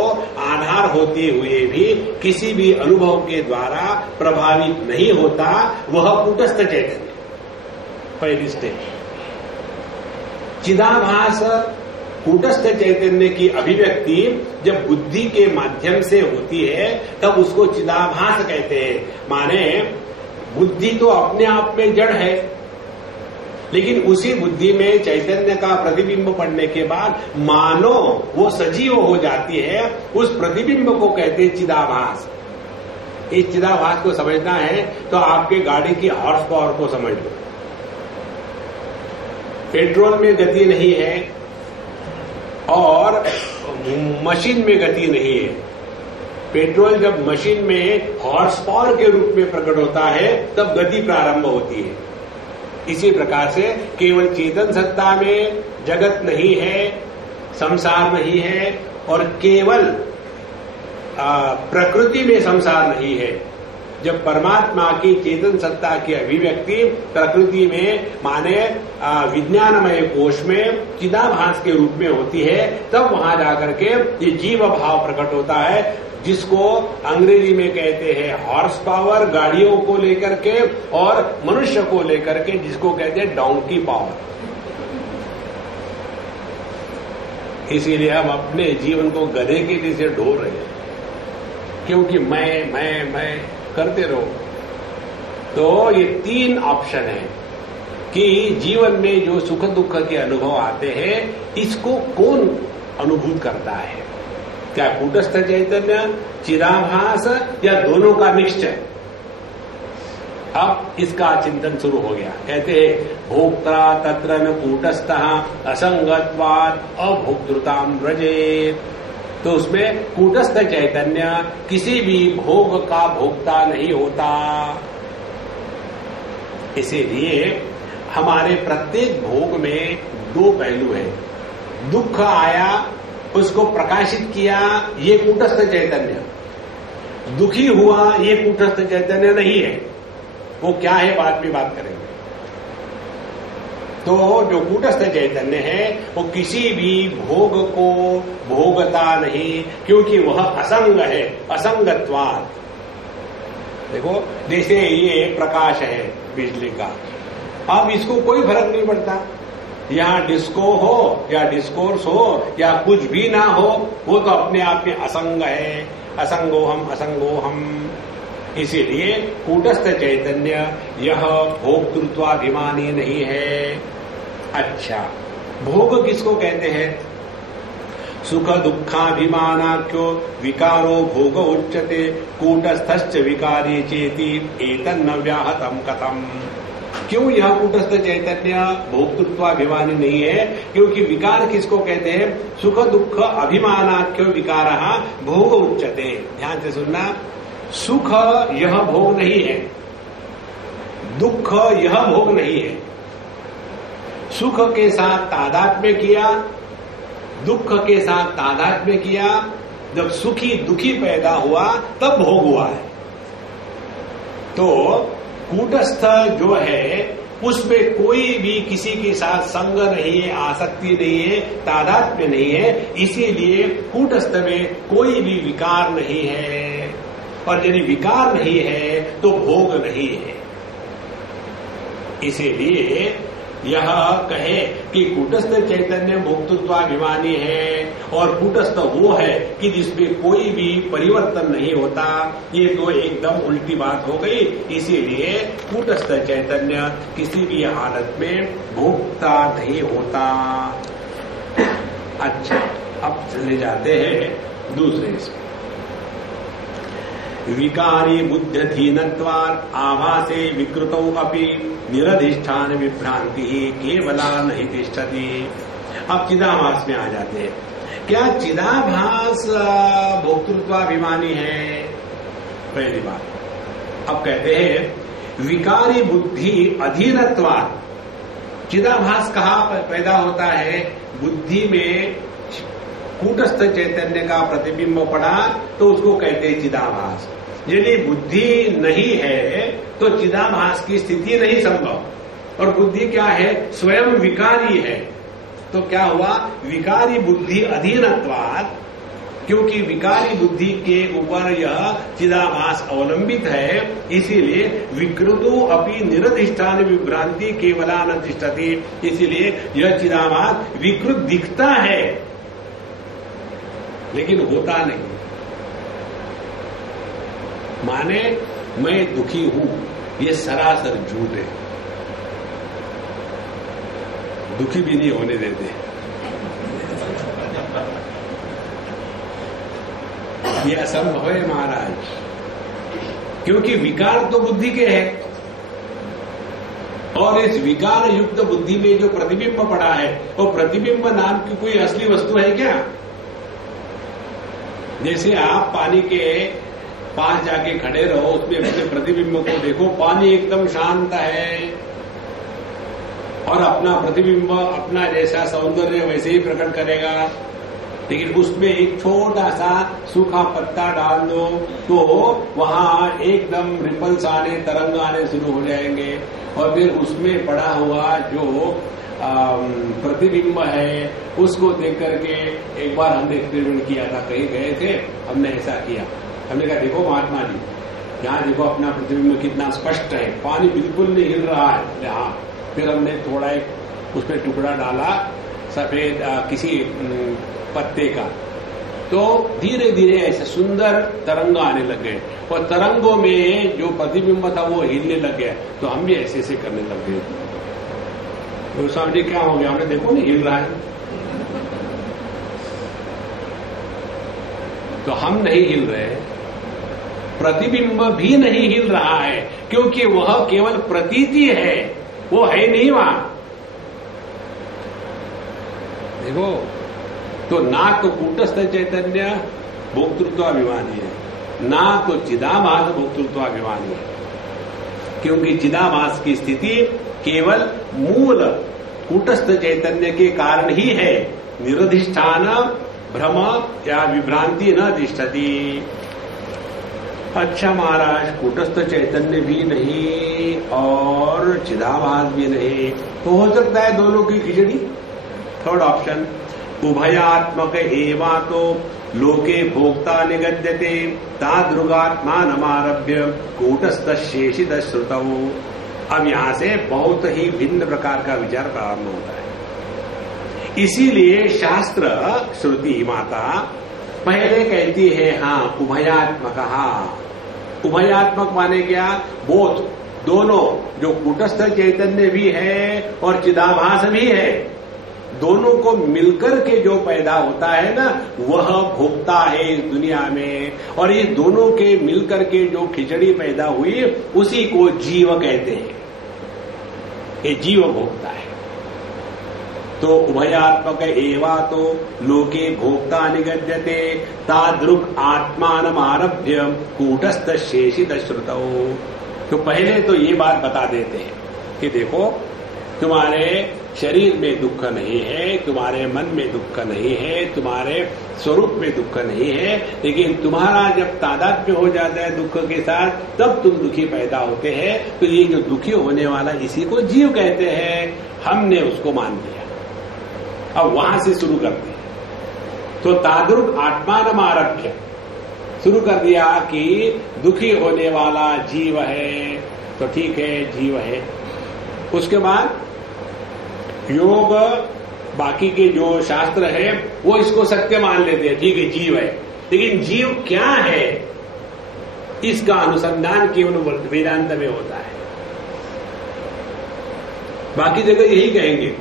आधार होते हुए भी किसी भी अनुभव के द्वारा प्रभावित नहीं होता, वह कूटस्थ चैतन्य पहली स्टेज। चिदाभास कूटस्थ चैतन्य की अभिव्यक्ति जब बुद्धि के माध्यम से होती है तब उसको चिदाभास कहते हैं। माने बुद्धि तो अपने आप में जड़ है, लेकिन उसी बुद्धि में चैतन्य का प्रतिबिंब पड़ने के बाद मानो वो सजीव हो जाती है। उस प्रतिबिंब को कहते हैं चिदाभास। इस चिदाभास को समझना है तो आपके गाड़ी की हॉर्स पावर को समझ लो। पेट्रोल में गति नहीं है और मशीन में गति नहीं है। पेट्रोल जब मशीन में हॉर्स पावर के रूप में प्रकट होता है तब गति प्रारंभ होती है। इसी प्रकार से केवल चेतन सत्ता में जगत नहीं है, संसार नहीं है, और केवल प्रकृति में संसार नहीं है। जब परमात्मा की चेतन सत्ता की अभिव्यक्ति प्रकृति में माने विज्ञानमय कोश में चिदाभास के रूप में होती है, तब वहां जाकर के ये जीव भाव प्रकट होता है, जिसको अंग्रेजी में कहते हैं हॉर्स पावर गाड़ियों को लेकर के, और मनुष्य को लेकर के जिसको कहते हैं डोंकी पावर। इसीलिए हम अपने जीवन को गधे के जैसे ढो रहे हैं, क्योंकि मैं करते रहो। तो ये तीन ऑप्शन है कि जीवन में जो सुख दुख के अनुभव आते हैं इसको कौन अनुभूत करता है? क्या कूटस्थ चैतन्य, चिदाभास, या दोनों का मिक्सचर? अब इसका चिंतन शुरू हो गया। कहते हैं भोक्ता तत्र न कूटस्थः असंगत्वात् अभोक्तृताम् व्रजेत्। तो उसमें कूटस्थ चैतन्य किसी भी भोग का भोक्ता नहीं होता। इसीलिए हमारे प्रत्येक भोग में दो पहलू हैं। दुख आया, उसको प्रकाशित किया, ये कूटस्थ चैतन्य। दुखी हुआ, ये कूटस्थ चैतन्य नहीं है। वो क्या है बाद में बात करेंगे। तो जो कूटस्थ चैतन्य है वो किसी भी भोग को भोगता नहीं, क्योंकि वह असंग है, असंगत्वात्। देखो जैसे ये प्रकाश है बिजली का, अब इसको कोई फर्क नहीं पड़ता, यहाँ डिस्को हो या डिस्कोर्स हो या कुछ भी ना हो, वो तो अपने आप में असंग है। असंगोहम असंगोहम। इसीलिए कूटस्थ चैतन्य यह भोक्तृत्वाभिमानी नहीं है। अच्छा, भोग किसको कहते हैं? सुख दुःखाभिमानाख्यो विकारो भोग उच्यते कूटस्थश्च विकारी चेति एतन्न व्याहतम कथम। क्यों यह कूटस्थ चैतन्य भोक्तृत्वाभिमानी नहीं है? क्योंकि विकार किसको कहते हैं? सुख दुख अभिमानाख्यो विकारः भोग उच्यते। ध्यान से सुनना, सुख यह भोग नहीं है, दुख यह भोग नहीं है। सुख के साथ तादात्म्य किया, दुख के साथ तादात्म्य किया, जब सुखी दुखी पैदा हुआ तब भोग हुआ है। तो कूटस्थ जो है उसमें कोई भी किसी के साथ संग नहीं है, आसक्ति नहीं है, तादात्म्य नहीं है। इसीलिए कूटस्थ में कोई भी विकार नहीं है, और यदि विकार नहीं है तो भोग नहीं है। इसीलिए यह कहे कि कूटस्थ चैतन्य भोक्तृत्वाभिमानी है, और कूटस्थ वो है कि जिसमें कोई भी परिवर्तन नहीं होता, ये तो एकदम उल्टी बात हो गई। इसीलिए कूटस्थ चैतन्य किसी भी हालत में भोक्ता नहीं होता। अच्छा, अब चले जाते हैं दूसरे इसमें। विकारी बुद्ध्यधीनत्वात् आभासे विकृतौ अपि निरधिष्ठान विभ्रांति केवला नहीं तिष्ठति। अब चिदाभास में आ जाते हैं। क्या चिदाभास भोक्तृत्वाभिमानी है? पहली बात। अब कहते हैं विकारी बुद्धि अधीनत्वात्। चिदाभास कहाँ पैदा होता है? बुद्धि में कूटस्थ चैतन्य का प्रतिबिंब पड़ा तो उसको कहते हैं चिदाभास। यदि बुद्धि नहीं है तो चिदाभास की स्थिति नहीं संभव। और बुद्धि क्या है? स्वयं विकारी है। तो क्या हुआ? विकारी बुद्धि अधीनत्वात्। क्योंकि विकारी बुद्धि के ऊपर यह चिदाभास अवलंबित है, इसीलिए विकृतो अपि निरधिष्ठान विभ्रांति केवला न तिष्ठति। इसीलिए यह चिदाभास विकृत दिखता है लेकिन होता नहीं। माने मैं दुखी हूं, ये सरासर झूठ है। दुखी भी नहीं होने देते। ये असंभव है महाराज, क्योंकि विकार तो बुद्धि के है, और इस विकार युक्त बुद्धि में जो प्रतिबिंब पड़ा है वो प्रतिबिंब नाम की कोई असली वस्तु है क्या? जैसे आप पानी के पास जाके खड़े रहो, उसमें अपने प्रतिबिंब को देखो, पानी एकदम शांत है और अपना प्रतिबिंब अपना जैसा सौंदर्य वैसे ही प्रकट करेगा। लेकिन उसमें एक छोटा सा सूखा पत्ता डाल दो तो वहां एकदम रिपल्स आने, तरंग आने शुरू हो जाएंगे, और फिर उसमें पड़ा हुआ जो प्रतिबिंब है उसको देख करके एक बार हमने एक्सपेरिमेंट किया था, कहीं गए थे, हमने ऐसा किया। हमने कहा देखो महात्मा जी, यहाँ देखो अपना प्रतिबिंब कितना स्पष्ट है, पानी बिल्कुल नहीं हिल रहा है यहाँ। फिर हमने थोड़ा एक उसमें टुकड़ा डाला सफेद किसी पत्ते का, तो धीरे धीरे ऐसे सुंदर तरंग आने लग गए, और तरंगों में जो प्रतिबिंब था वो हिलने लग गया। तो हम भी ऐसे ऐसे करने लग गए। तो स्वामी जी क्या हो गया? हमने देखो नहीं हिल रहा है। तो हम नहीं हिल रहे, प्रतिबिंब भी नहीं हिल रहा है, क्योंकि वह केवल प्रतीति है, वो है नहीं वहां। देखो, तो ना तो कूटस्थ चैतन्य भोक्तृत्वाभिमानी है, ना तो चिदाभास भोक्तृत्वाभिमानी है, क्योंकि चिदाभास की स्थिति केवल मूल कूटस्थ चैतन्य के कारण ही है। निरधिष्ठान भ्रम या विभ्रांति न तिष्ठति। अच्छा महाराज, कूटस्थ चैतन्य भी नहीं और चिदाभास भी नहीं, तो हो सकता है दोनों की खिचड़ी। थर्ड ऑप्शन, उभयात्मक एवा तो लोके भोक्ता निगद्यते तादृगात्मानमारभ्य कूटस्थ शेषित श्रुतौ। अब यहां से बहुत ही भिन्न प्रकार का विचार प्रारंभ होता है। इसीलिए शास्त्र श्रुति माता पहले कहती है हाँ उभयात्मक। उभयात्मक माने क्या? बोथ, दोनों, जो कूटस्थ चैतन्य भी है और चिदाभास भी है, दोनों को मिलकर के जो पैदा होता है ना, वह भोक्ता है इस दुनिया में। और ये दोनों के मिलकर के जो खिचड़ी पैदा हुई, उसी को जीव कहते हैं। ये जीव भोक्ता है। तो उभयात्मक एवा तो लोके भोक्ता निगद्यते तादृक् आत्मानम आरभ्य कूटस्थ शेषित श्रुतौ। तो पहले तो ये बात बता देते हैं कि देखो, तुम्हारे शरीर में दुख नहीं है, तुम्हारे मन में दुख नहीं है, तुम्हारे स्वरूप में दुख नहीं है, लेकिन तुम्हारा जब तादात्म्य हो जाता है दुख के साथ, तब तुम दुखी पैदा होते हैं। तो ये जो दुखी होने वाला, इसी को जीव कहते हैं। हमने उसको मान लिया। अब वहां से शुरू करते हैं। तो तादृक् आत्मानम आरभ्य शुरू कर दिया कि दुखी होने वाला जीव है, तो ठीक है, जीव है। उसके बाद योग, बाकी के जो शास्त्र है वो इसको सत्य मान लेते हैं, ठीक है जीव है। लेकिन जीव क्या है, इसका अनुसंधान केवल वेदांत में होता है। बाकी जगह यही कहेंगे,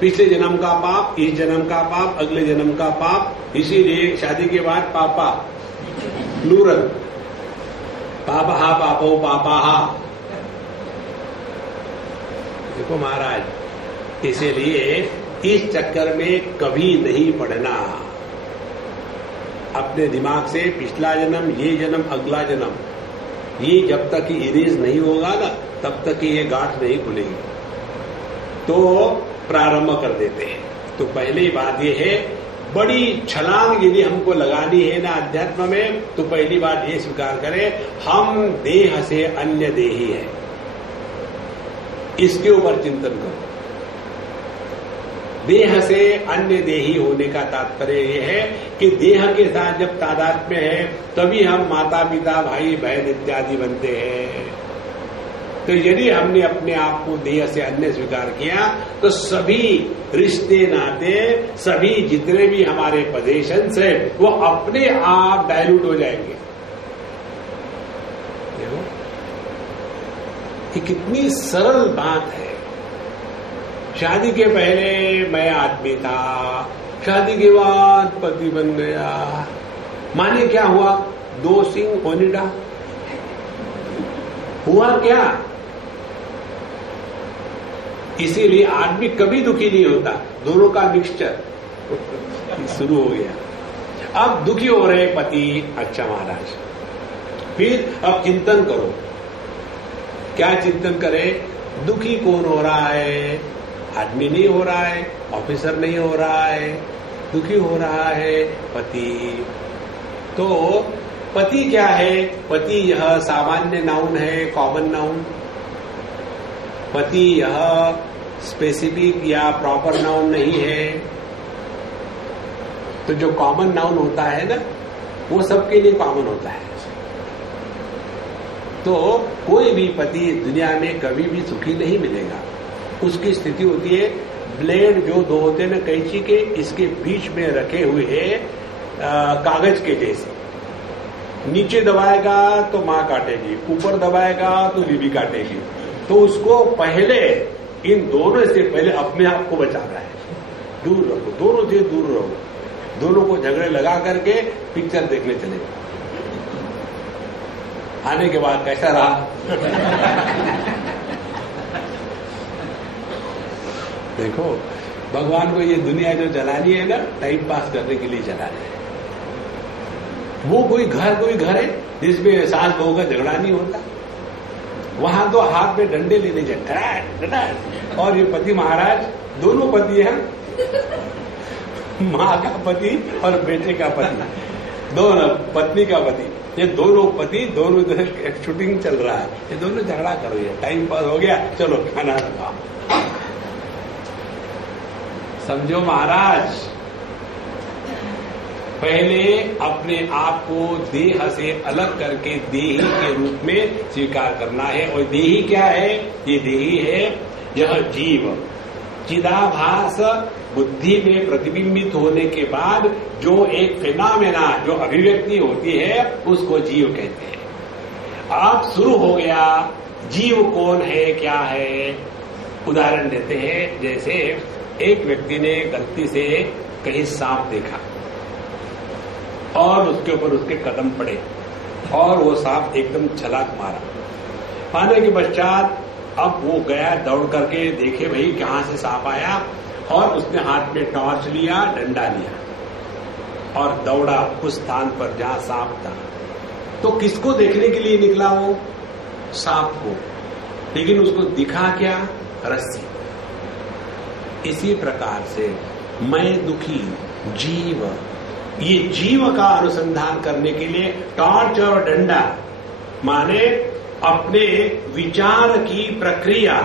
पिछले जन्म का पाप, इस जन्म का पाप, अगले जन्म का पाप। इसीलिए शादी के बाद पापा प्लूरल, पापा पापो पापा। देखो महाराज, इसीलिए इस चक्कर में कभी नहीं पड़ना। अपने दिमाग से पिछला जन्म, ये जन्म, अगला जन्म, ये जब तक इरेज नहीं होगा ना, तब तक ये गांठ नहीं खुलेगी। तो प्रारंभ कर देते हैं। तो पहली बात ये है, बड़ी छलांग यदि हमको लगानी है ना अध्यात्म में, तो पहली बात ये स्वीकार करें, हम देह से अन्य देही है। इसके ऊपर चिंतन करो। देह से अन्य देही होने का तात्पर्य यह है कि देह के साथ जब तादात्म्य है, तभी हम माता पिता भाई बहन इत्यादि बनते हैं। तो यदि हमने अपने आप को देह से अन्य स्वीकार किया, तो सभी रिश्ते नाते, सभी जितने भी हमारे पोजीशंस है, वो अपने आप डायल्यूट हो जाएंगे। देखो, ये कितनी सरल बात है। शादी के पहले मैं आदमी था, शादी के बाद पति बन गया। माने क्या हुआ? दो सिंह ओनिडा हुआ क्या? इसीलिए आदमी कभी दुखी नहीं होता। दोनों का मिक्सचर शुरू हो गया। अब दुखी हो रहे पति, अच्छा महाराज, फिर अब चिंतन करो। क्या चिंतन करें? दुखी कौन हो रहा है? आदमी नहीं हो रहा है, ऑफिसर नहीं हो रहा है, दुखी हो रहा है पति। तो पति क्या है? पति यह सामान्य नाउन है, कॉमन नाउन। पति यह स्पेसिफिक या प्रॉपर नाउन नहीं है। तो जो कॉमन नाउन होता है ना, वो सबके लिए कॉमन होता है। तो कोई भी पति दुनिया में कभी भी सुखी नहीं मिलेगा। उसकी स्थिति होती है, ब्लेड जो दो होते हैं ना कैंची के, इसके बीच में रखे हुए कागज के जैसे। नीचे दबाएगा तो माँ काटेगी, ऊपर दबाएगा तो बीवी काटेगी। तो उसको पहले, इन दोनों से पहले अपने आप को बचाना है। दूर रहो, दोनों से दूर रहो। दोनों को झगड़े लगा करके पिक्चर देखने चलेगा। आने के बाद कैसा रहा? देखो, भगवान को ये दुनिया जो जलानी है ना, टाइम पास करने के लिए जलानी है। वो कोई घर है जिसमें सास बहू का झगड़ा नहीं होता। वहां तो हाथ में डंडे लेने जाता, और ये पति महाराज दोनों पति हैं, माँ का पति और बेटे का पति, दोनों पत्नी का पति, ये दोनों पति दोनों इधर शूटिंग चल रहा है, ये दोनों झगड़ा कर रही है। टाइम पास हो गया, चलो खाना खाओ। समझो महाराज, पहले अपने आप को देह से अलग करके देही के रूप में स्वीकार करना है। और देही क्या है? ये देही है, यह जीव चिदाभास बुद्धि में प्रतिबिंबित होने के बाद जो एक फिनोमेना, जो अभिव्यक्ति होती है, उसको जीव कहते हैं। अब शुरू हो गया जीव कौन है, क्या है। उदाहरण देते हैं, जैसे एक व्यक्ति ने गलती से कहीं सांप देखा और उसके ऊपर उसके कदम पड़े और वो सांप एकदम छलांग मारा। पाने के पश्चात अब वो गया दौड़ करके, देखे भाई कहां से सांप आया, और उसने हाथ में टॉर्च लिया, डंडा लिया और दौड़ा उस स्थान पर जहां सांप था। तो किसको देखने के लिए निकला? वो सांप को, लेकिन उसको दिखा क्या? रस्सी। इसी प्रकार से मैं दुखी जीव, ये जीव का अनुसंधान करने के लिए टॉर्च और डंडा माने अपने विचार की प्रक्रिया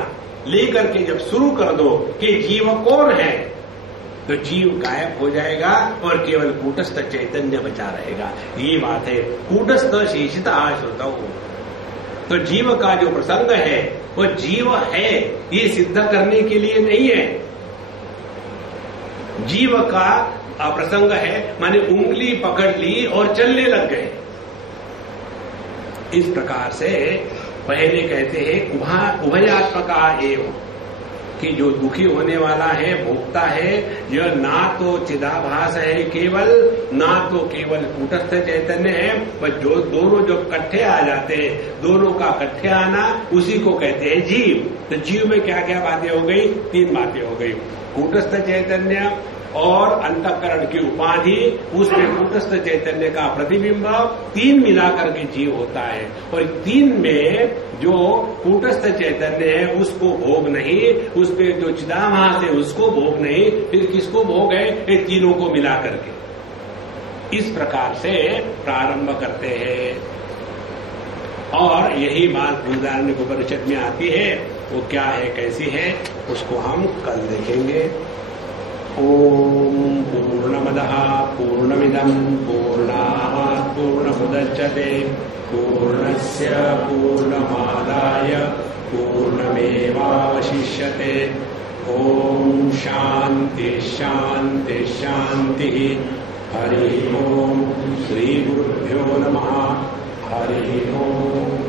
लेकर के जब शुरू कर दो कि जीव कौन है, तो जीव गायब हो जाएगा और केवल कूटस्थ चैतन्य बचा रहेगा। ये बात है। कूटस्थ शेषित आश्रुतौ, तो जीव का जो प्रसंग है वो जीव है ये सिद्ध करने के लिए नहीं है। जीव का प्रसंग है माने उंगली पकड़ ली और चलने लग गए। इस प्रकार से पहले कहते हैं उभयात्मका एवं, कि जो दुखी होने वाला है, भोगता है, यह ना तो चिदाभास है केवल, ना तो केवल कूटस्थ चैतन्य है, पर जो दोनों जो इकट्ठे आ जाते हैं, दोनों का इकट्ठे आना, उसी को कहते हैं जीव। तो जीव में क्या क्या बातें हो गई? 3 बातें हो गई। कूटस्थ चैतन्य और अंतःकरण की उपाधि, उसमें कूटस्थ चैतन्य का प्रतिबिंब, 3 मिलाकर के जीव होता है। और 3 में जो कूटस्थ चैतन्य है उसको भोग नहीं, उसपे जो चिदाभास है उसको भोग नहीं, फिर किसको भोग है? ये तीनों को मिला करके इस प्रकार से प्रारंभ करते हैं। और यही बात बृहदारण्यक उपनिषद में आती है। वो क्या है, कैसी है, उसको हम कल देखेंगे। ओम पूर्णमदः पूर्णमिदं पूर्णात् पूर्णमुदच्यते पूर्णस्य पूर्णमादाय पूर्णमेवावशिष्यते। ओम शांति शांति शांति। हरि ओम। श्री गुरुभ्यो नमः। हरि ओम।